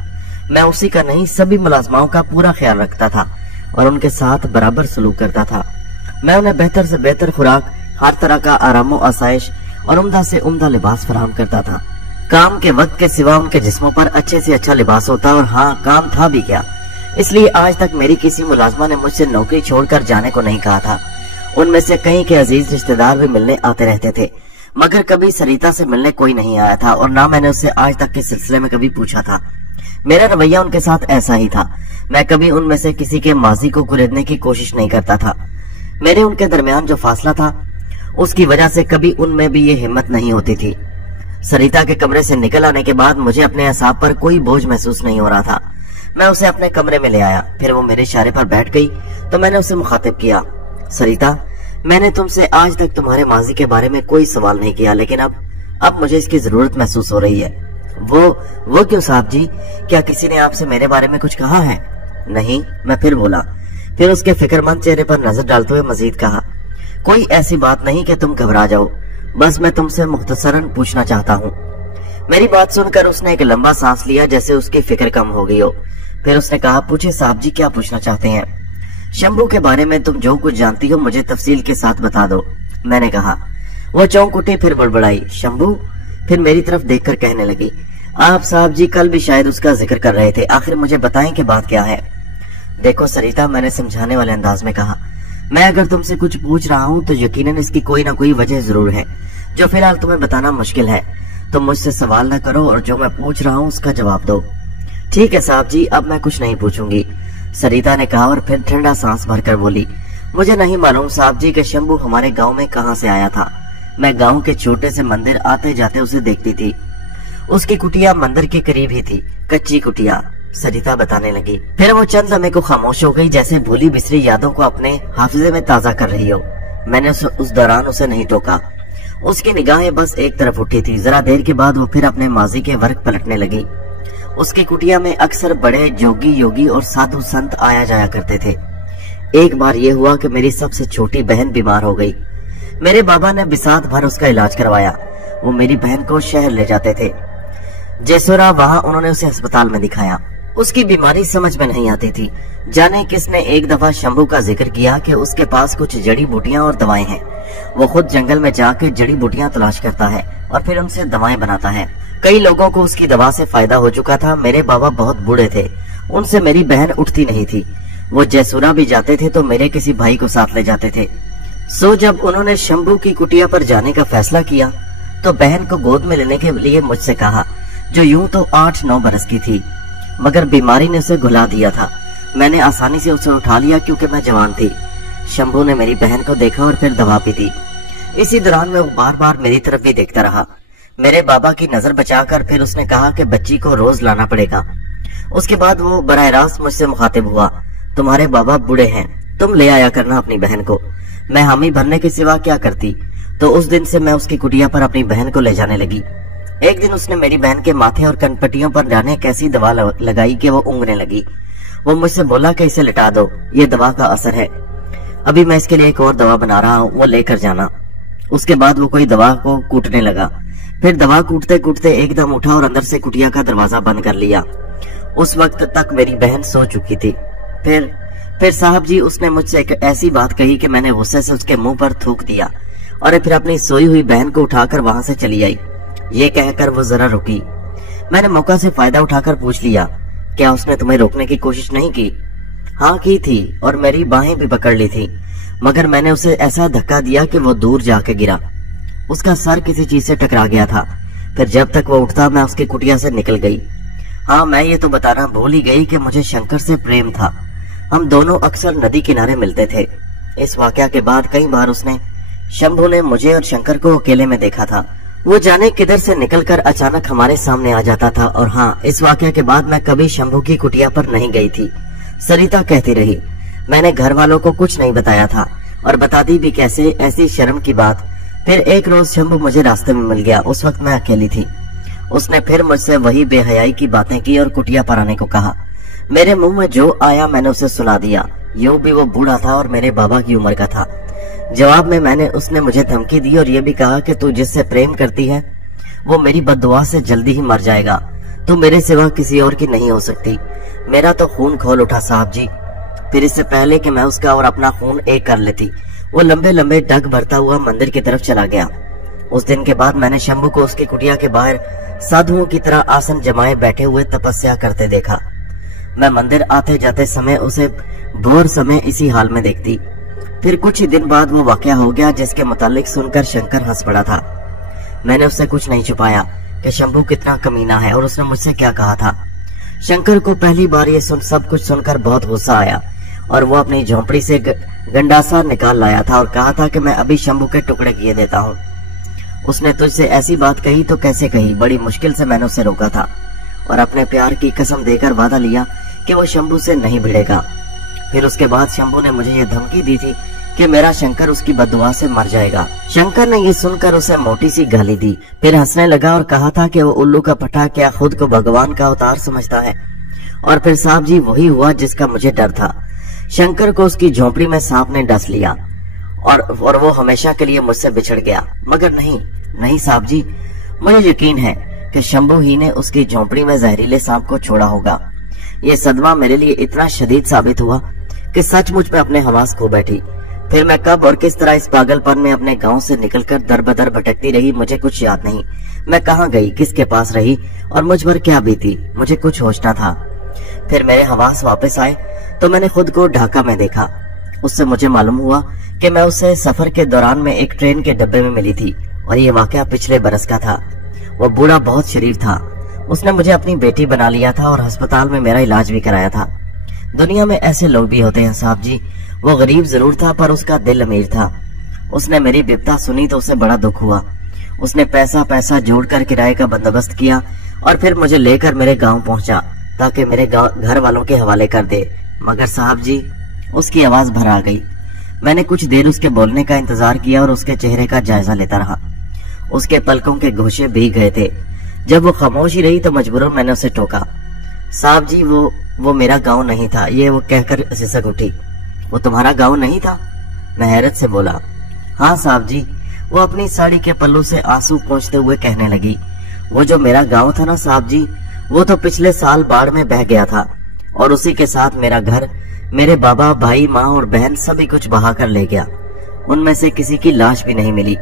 मैं उसी का नहीं, सभी मुलाजमाओं का पूरा ख्याल रखता था और उनके साथ बराबर सलूक करता था। मैं उन्हें बेहतर से बेहतर खुराक, हर तरह का आराम व आसाइश और उम्दा से उम्दा लिबास फराहम करता था। काम के वक्त के सिवा उनके जिस्मों पर अच्छे से अच्छा लिबास होता, और हाँ, काम था भी क्या। इसलिए आज तक मेरी किसी मुलाजमा ने मुझसे नौकरी छोड़कर जाने को नहीं कहा था। उनमें से कई के अजीज रिश्तेदार भी मिलने आते रहते थे, मगर कभी सरिता से मिलने कोई नहीं आया था, और ना मैंने उससे आज तक के सिलसिले में कभी पूछा था। मेरा रवैया उनके साथ ऐसा ही था। मैं कभी उनमें से किसी के माजी को कुरेदने की कोशिश नहीं करता था। मेरे उनके दरमियान जो फासला था, उसकी वजह से कभी उनमें भी ये हिम्मत नहीं होती थी। सरिता के कमरे से निकल आने के बाद मुझे अपने असाब पर कोई बोझ महसूस नहीं हो रहा था। मैं उसे अपने कमरे में ले आया, फिर वो मेरे इशारे पर बैठ गई तो मैंने उसे मुखातिब किया, सरिता, मैंने तुमसे आज तक तुम्हारे माजी के बारे में कोई सवाल नहीं किया, लेकिन अब मुझे इसकी जरूरत महसूस हो रही है। वो क्यों साहब जी? क्या किसी ने आपसे मेरे बारे में कुछ कहा है? नहीं, मैं फिर बोला। फिर उसके फिक्रमंद चेहरे पर नजर डालते हुए मजीद कहा, कोई ऐसी बात नहीं कि तुम घबरा जाओ, बस मैं तुमसे मुख्तसरन पूछना चाहता हूँ। मेरी बात सुनकर उसने एक लंबा सांस लिया, जैसे उसकी फिक्र कम हो गई हो। फिर उसने कहा, पूछे साहब जी, क्या पूछना चाहते हैं? शंभू के बारे में तुम जो कुछ जानती हो मुझे तफसील के साथ बता दो, मैंने कहा। वो चौंक उठी, फिर बड़बड़ाई, शंभू? फिर मेरी तरफ देखकर कहने लगी, आप साहब जी कल भी शायद उसका जिक्र कर रहे थे, आखिर मुझे बताएं कि बात क्या है। देखो सरिता, मैंने समझाने वाले अंदाज में कहा, मैं अगर तुमसे कुछ पूछ रहा हूँ तो यकीनन इसकी कोई ना कोई वजह जरूर है, जो फिलहाल तुम्हें बताना मुश्किल है। तुम मुझसे सवाल न करो और जो मैं पूछ रहा हूँ उसका जवाब दो। ठीक है साहब जी, अब मैं कुछ नहीं पूछूंगी, सरिता ने कहा, और फिर ठंडा सांस भरकर बोली, मुझे नहीं मालूम साहब जी कि शंभू हमारे गांव में कहां से आया था। मैं गांव के छोटे से मंदिर आते जाते उसे देखती थी। उसकी कुटिया मंदिर के करीब ही थी, कच्ची कुटिया, सरिता बताने लगी। फिर वो चंद लम्हे को खामोश हो गई, जैसे भूली बिसरी यादों को अपने हाफिजे में ताजा कर रही हो। मैंने उस दौरान उसे नहीं टोका। उसकी निगाहें बस एक तरफ उठी थी। जरा देर के बाद वो फिर अपने माजी के वर्क पलटने लगी। उसकी कुटिया में अक्सर बड़े जोगी योगी और साधु संत आया जाया करते थे। एक बार ये हुआ कि मेरी सबसे छोटी बहन बीमार हो गई। मेरे बाबा ने बिसात भर उसका इलाज करवाया। वो मेरी बहन को शहर ले जाते थे जेसोरा, वहाँ उन्होंने उसे अस्पताल में दिखाया। उसकी बीमारी समझ में नहीं आती थी। जाने किसने एक दफा शंभू का जिक्र किया कि उसके पास कुछ जड़ी बूटियां और दवाएं हैं। वो खुद जंगल में जाकर जड़ी बूटियां तलाश करता है और फिर उनसे दवाएं बनाता है। कई लोगों को उसकी दवा से फायदा हो चुका था। मेरे बाबा बहुत बूढ़े थे, उनसे मेरी बहन उठती नहीं थी। वो जयसुरा भी जाते थे तो मेरे किसी भाई को साथ ले जाते थे। सो जब उन्होंने शंभू की कुटिया पर जाने का फैसला किया तो बहन को गोद में लेने के लिए मुझसे कहा, जो यूं तो 8-9 बरस की थी, मगर बीमारी ने उसे घुला दिया था। मैंने आसानी से उसे उठा लिया क्योंकि मैं जवान थी। शंभू ने मेरी बहन को देखा और फिर दवा पी दी। इसी दौरान में वो बार बार मेरी तरफ भी देखता रहा। मेरे बाबा की नजर बचाकर फिर उसने कहा कि बच्ची को रोज लाना पड़ेगा। उसके बाद वो बराह रास्त मुझसे मुखातिब हुआ, तुम्हारे बाबा बूढ़े हैं, तुम ले आया करना अपनी बहन को। मैं हामी भरने के सिवा क्या करती। तो उस दिन से मैं उसकी कुटिया पर अपनी बहन को ले जाने लगी। एक दिन उसने मेरी बहन के माथे और कनपट्टियों पर जाने कैसी दवा लगाई कि वो ऊँघने लगी। वो मुझसे बोला कि इसे लिटा दो, ये दवा का असर है। अभी मैं इसके लिए एक और दवा बना रहा हूँ, वो लेकर जाना। उसके बाद वो कोई दवा को कूटने लगा। फिर दवा कूटते कूटते एकदम उठा और अंदर से कुटिया का दरवाजा बंद कर लिया। उस वक्त तक मेरी बहन सो चुकी थी। फिर साहब जी उसने मुझसे एक ऐसी बात कही कि मैंने गुस्से से उसके मुंह पर थूक दिया और फिर अपनी सोई हुई बहन को उठाकर वहां से चली आई। ये कहकर वो जरा रुकी। मैंने मौका से फायदा उठाकर पूछ लिया, क्या उसने तुम्हें रोकने की कोशिश नहीं की? हाँ की थी और मेरी बाहें भी पकड़ ली थी, मगर मैंने उसे ऐसा धक्का दिया कि वो दूर जाके गिरा। उसका सर किसी चीज से टकरा गया था। फिर जब तक वो उठता मैं उसकी कुटिया से निकल गई। हाँ, मैं ये तो बताना भूल ही गई कि मुझे शंकर से प्रेम था। हम दोनों अक्सर नदी किनारे मिलते थे। इस वाकया के बाद कई बार उसने शंभू ने मुझे और शंकर को अकेले में देखा था। वो जाने किधर से निकलकर अचानक हमारे सामने आ जाता था। और हाँ, इस वाकया के बाद मैं कभी शंभू की कुटिया पर नहीं गई थी। सरिता कहती रही, मैंने घर वालों को कुछ नहीं बताया था, और बता दी भी कैसे, ऐसी शर्म की बात। फिर एक रोज शंभू मुझे रास्ते में मिल गया। उस वक्त मैं अकेली थी। उसने फिर मुझसे वही बेहयाई की बातें की और कुटिया पर आने को कहा। मेरे मुंह में जो आया मैंने उसे सुना दिया। यूं भी वो बूढ़ा था और मेरे बाबा की उम्र का था। जवाब में उसने मुझे धमकी दी और ये भी कहा कि तू जिससे प्रेम करती है वो मेरी बद्दुआ से जल्दी ही मर जाएगा। तू मेरे सिवा किसी और की नहीं हो सकती। मेरा तो खून खोल उठा साहब जी। फिर इससे पहले कि मैं उसका और अपना खून एक कर लेती, वो लंबे लंबे डग भरता हुआ मंदिर की तरफ चला गया। उस दिन के बाद मैंने शंभू को उसकी कुटिया के बाहर साधुओं की तरह आसन जमाए बैठे हुए तपस्या करते देखा। मैं मंदिर आते जाते समय उसे भोर समय इसी हाल में देखती। फिर कुछ ही दिन बाद वो वाकया हो गया जिसके मुतालिक सुनकर शंकर हंस पड़ा था। मैंने उससे कुछ नहीं छुपाया कि शंभू कितना कमीना है और उसने मुझसे क्या कहा था। शंकर को पहली बार ये सब कुछ सुनकर बहुत गुस्सा आया और वो अपनी झोंपड़ी से गंडासा निकाल लाया था और कहा था कि मैं अभी शंभू के टुकड़े किए देता हूँ। उसने तुझसे ऐसी बात कही तो कैसे कही? बड़ी मुश्किल से मैंने उसे रोका था और अपने प्यार की कसम देकर वादा लिया कि वो शंभू से नहीं भिड़ेगा। फिर उसके बाद शंभू ने मुझे ये धमकी दी थी कि मेरा शंकर उसकी बद्दुआ से मर जाएगा। शंकर ने ये सुनकर उसे मोटी सी गाली दी, फिर हंसने लगा और कहा था कि वो उल्लू का पटा क्या खुद को भगवान का अवतार समझता है। और फिर साहब जी वही हुआ जिसका मुझे डर था। शंकर को उसकी झोंपड़ी में सांप ने डस लिया और वो हमेशा के लिए मुझसे बिछड़ गया। मगर नहीं साहब जी, मुझे यकीन है कि शंभू ही ने उसकी झोंपड़ी में जहरीले सांप को छोड़ा होगा। ये सदमा मेरे लिए इतना शदीद साबित हुआ कि सचमुच में अपने हवास खो बैठी। फिर मैं कब और किस तरह इस पागलपन में अपने गांव से निकलकर दर बदर भटकती रही मुझे कुछ याद नहीं। मैं कहाँ गई, किसके पास रही और मुझ पर क्या बीती, मुझे कुछ होश न था। फिर मेरे हवास वापस आए तो मैंने खुद को ढाका में देखा। उससे मुझे मालूम हुआ कि मैं उससे सफर के दौरान में एक ट्रेन के डब्बे में मिली थी और ये वाकया पिछले बरस का था। वो बूढ़ा बहुत शरीफ था। उसने मुझे अपनी बेटी बना लिया था और अस्पताल में मेरा इलाज भी कराया था। दुनिया में ऐसे लोग भी होते हैं साहब जी। वो गरीब जरूर था पर उसका दिल अमीर था। उसने मेरी विपदा सुनी तो उसे बड़ा दुख हुआ। उसने पैसा जोड़कर किराए का बंदोबस्त किया और फिर मुझे लेकर मेरे गांव पहुंचा ताकि मेरे घर वालों के हवाले कर दे। मगर साहब जी, उसकी आवाज भर आ गई। मैंने कुछ देर उसके बोलने का इंतजार किया और उसके चेहरे का जायजा लेता रहा। उसके पलकों के गोशे भीग गए थे। जब वो खामोश ही रही तो मजबूरन मैंने उसे टोका। साहब जी, वो मेरा गांव नहीं था। ये वो कहकर सिसक उठी। वो तुम्हारा गांव नहीं था? मैं हैरत से बोला। हाँ साहब जी। वो अपनी साड़ी के पल्लू से आंसू पोंछते हुए कहने लगी, वो जो मेरा गांव था ना साहब जी, वो तो पिछले साल बाढ़ में बह गया था और उसी के साथ मेरा घर, मेरे बाबा, भाई, माँ और बहन सभी कुछ बहा कर ले गया। उनमें से किसी की लाश भी नहीं मिली।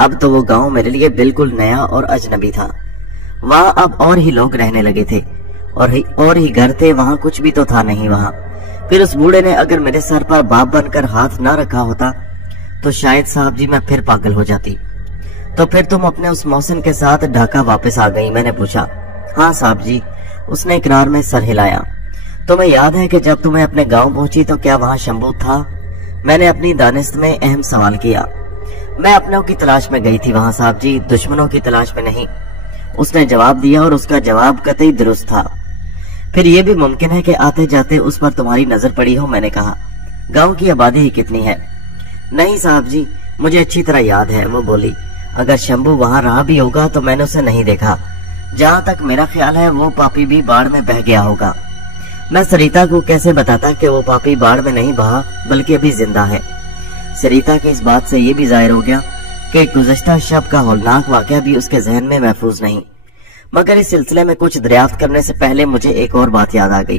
अब तो वो गांव मेरे लिए बिल्कुल नया और अजनबी था। वहाँ अब और ही लोग रहने लगे थे और ही घर थे। वहाँ कुछ भी तो था नहीं वहाँ। फिर उस बूढ़े ने अगर मेरे सर पर बाप बनकर हाथ ना रखा होता तो शायद साहब जी मैं फिर पागल हो जाती। तो फिर तुम अपने उस मौसिन के साथ ढाका वापस आ गई? मैंने पूछा। हाँ साहब जी। उसने इकरार में सर हिलाया। तुम्हें याद है कि जब तुम्हें अपने गांव पहुंची तो क्या वहाँ शंभू था? मैंने अपनी दानिश्त में अहम सवाल किया। मैं अपनों की तलाश में गई थी वहाँ साहब जी, दुश्मनों की तलाश में नहीं। उसने जवाब दिया और उसका जवाब कतई दुरुस्त था। फिर यह भी मुमकिन है कि आते जाते उस पर तुम्हारी नजर पड़ी हो। मैंने कहा। गांव की आबादी ही कितनी है? नहीं साहब जी, मुझे अच्छी तरह याद है। वो बोली, अगर शंभू वहाँ रहा भी होगा तो मैंने उसे नहीं देखा। जहाँ तक मेरा ख्याल है वो पापी भी बाढ़ में बह गया होगा। मैं सरिता को कैसे बताता कि वो पापी बाढ़ में नहीं बहा बल्कि अभी जिंदा है। सरिता की इस बात से ये भी जाहिर हो गया कि गुज़श्ता शब का हौलनाक वाकया भी उसके जहन में महफूज नहीं। मगर इस सिलसिले में कुछ दरियाफ्त करने से पहले मुझे एक और बात याद आ गई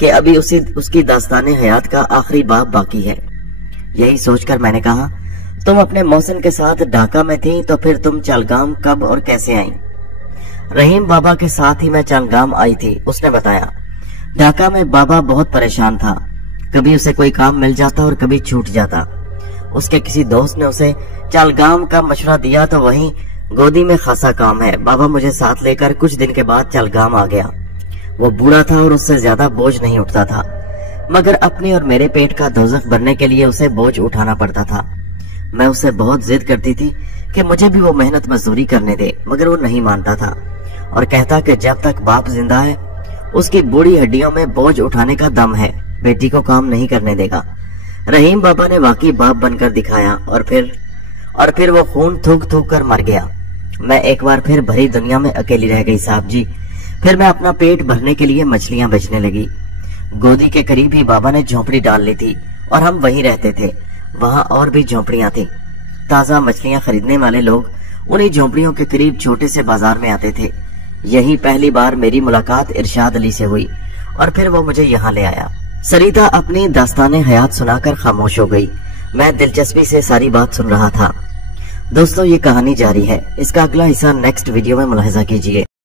कि अभी उसकी दास्तान हयात का आखिरी बाब बाकी है। यही सोचकर मैंने कहा, तुम अपने मौसिन के साथ ढाका में थी तो फिर तुम चलगाम कब और कैसे आई? रहीम बाबा के साथ ही मैं चलगाम आई थी, उसने बताया। ढाका में बाबा बहुत परेशान था। कभी उसे कोई काम मिल जाता और कभी छूट जाता। उसके किसी दोस्त ने उसे चलगाम का मशवरा दिया तो वहीं गोदी में खासा काम है। बाबा मुझे साथ लेकर कुछ दिन के बाद चलगाम आ गया। वो बूढ़ा था और उससे ज्यादा बोझ नहीं उठता था, मगर अपने और मेरे पेट का दोज़ख भरने के लिए उसे बोझ उठाना पड़ता था। मैं उससे बहुत जिद करती थी कि मुझे भी वो मेहनत मजदूरी करने दे, मगर वो नहीं मानता था और कहता कि जब तक बाप जिंदा है उसकी बूढ़ी हड्डियों में बोझ उठाने का दम है, बेटी को काम नहीं करने देगा। रहीम बाबा ने वाकई बाप बनकर दिखाया और फिर वो खून थूक थूक कर मर गया। मैं एक बार फिर भरी दुनिया में अकेली रह गई साहब जी। फिर मैं अपना पेट भरने के लिए मछलियां बेचने लगी। गोदी के करीब ही बाबा ने झोंपड़ी डाल ली थी और हम वहीं रहते थे। वहां और भी झोंपड़ियां थी। ताजा मछलियां खरीदने वाले लोग उन्हीं झोंपड़ियों के करीब छोटे से बाजार में आते थे। यही पहली बार मेरी मुलाकात इरशाद अली से हुई और फिर वो मुझे यहाँ ले आया। सरिता अपनी दास्ताने हयात सुनाकर खामोश हो गई। मैं दिलचस्पी से सारी बात सुन रहा था। दोस्तों, ये कहानी जारी है। इसका अगला हिस्सा नेक्स्ट वीडियो में मुलाहिजा कीजिए।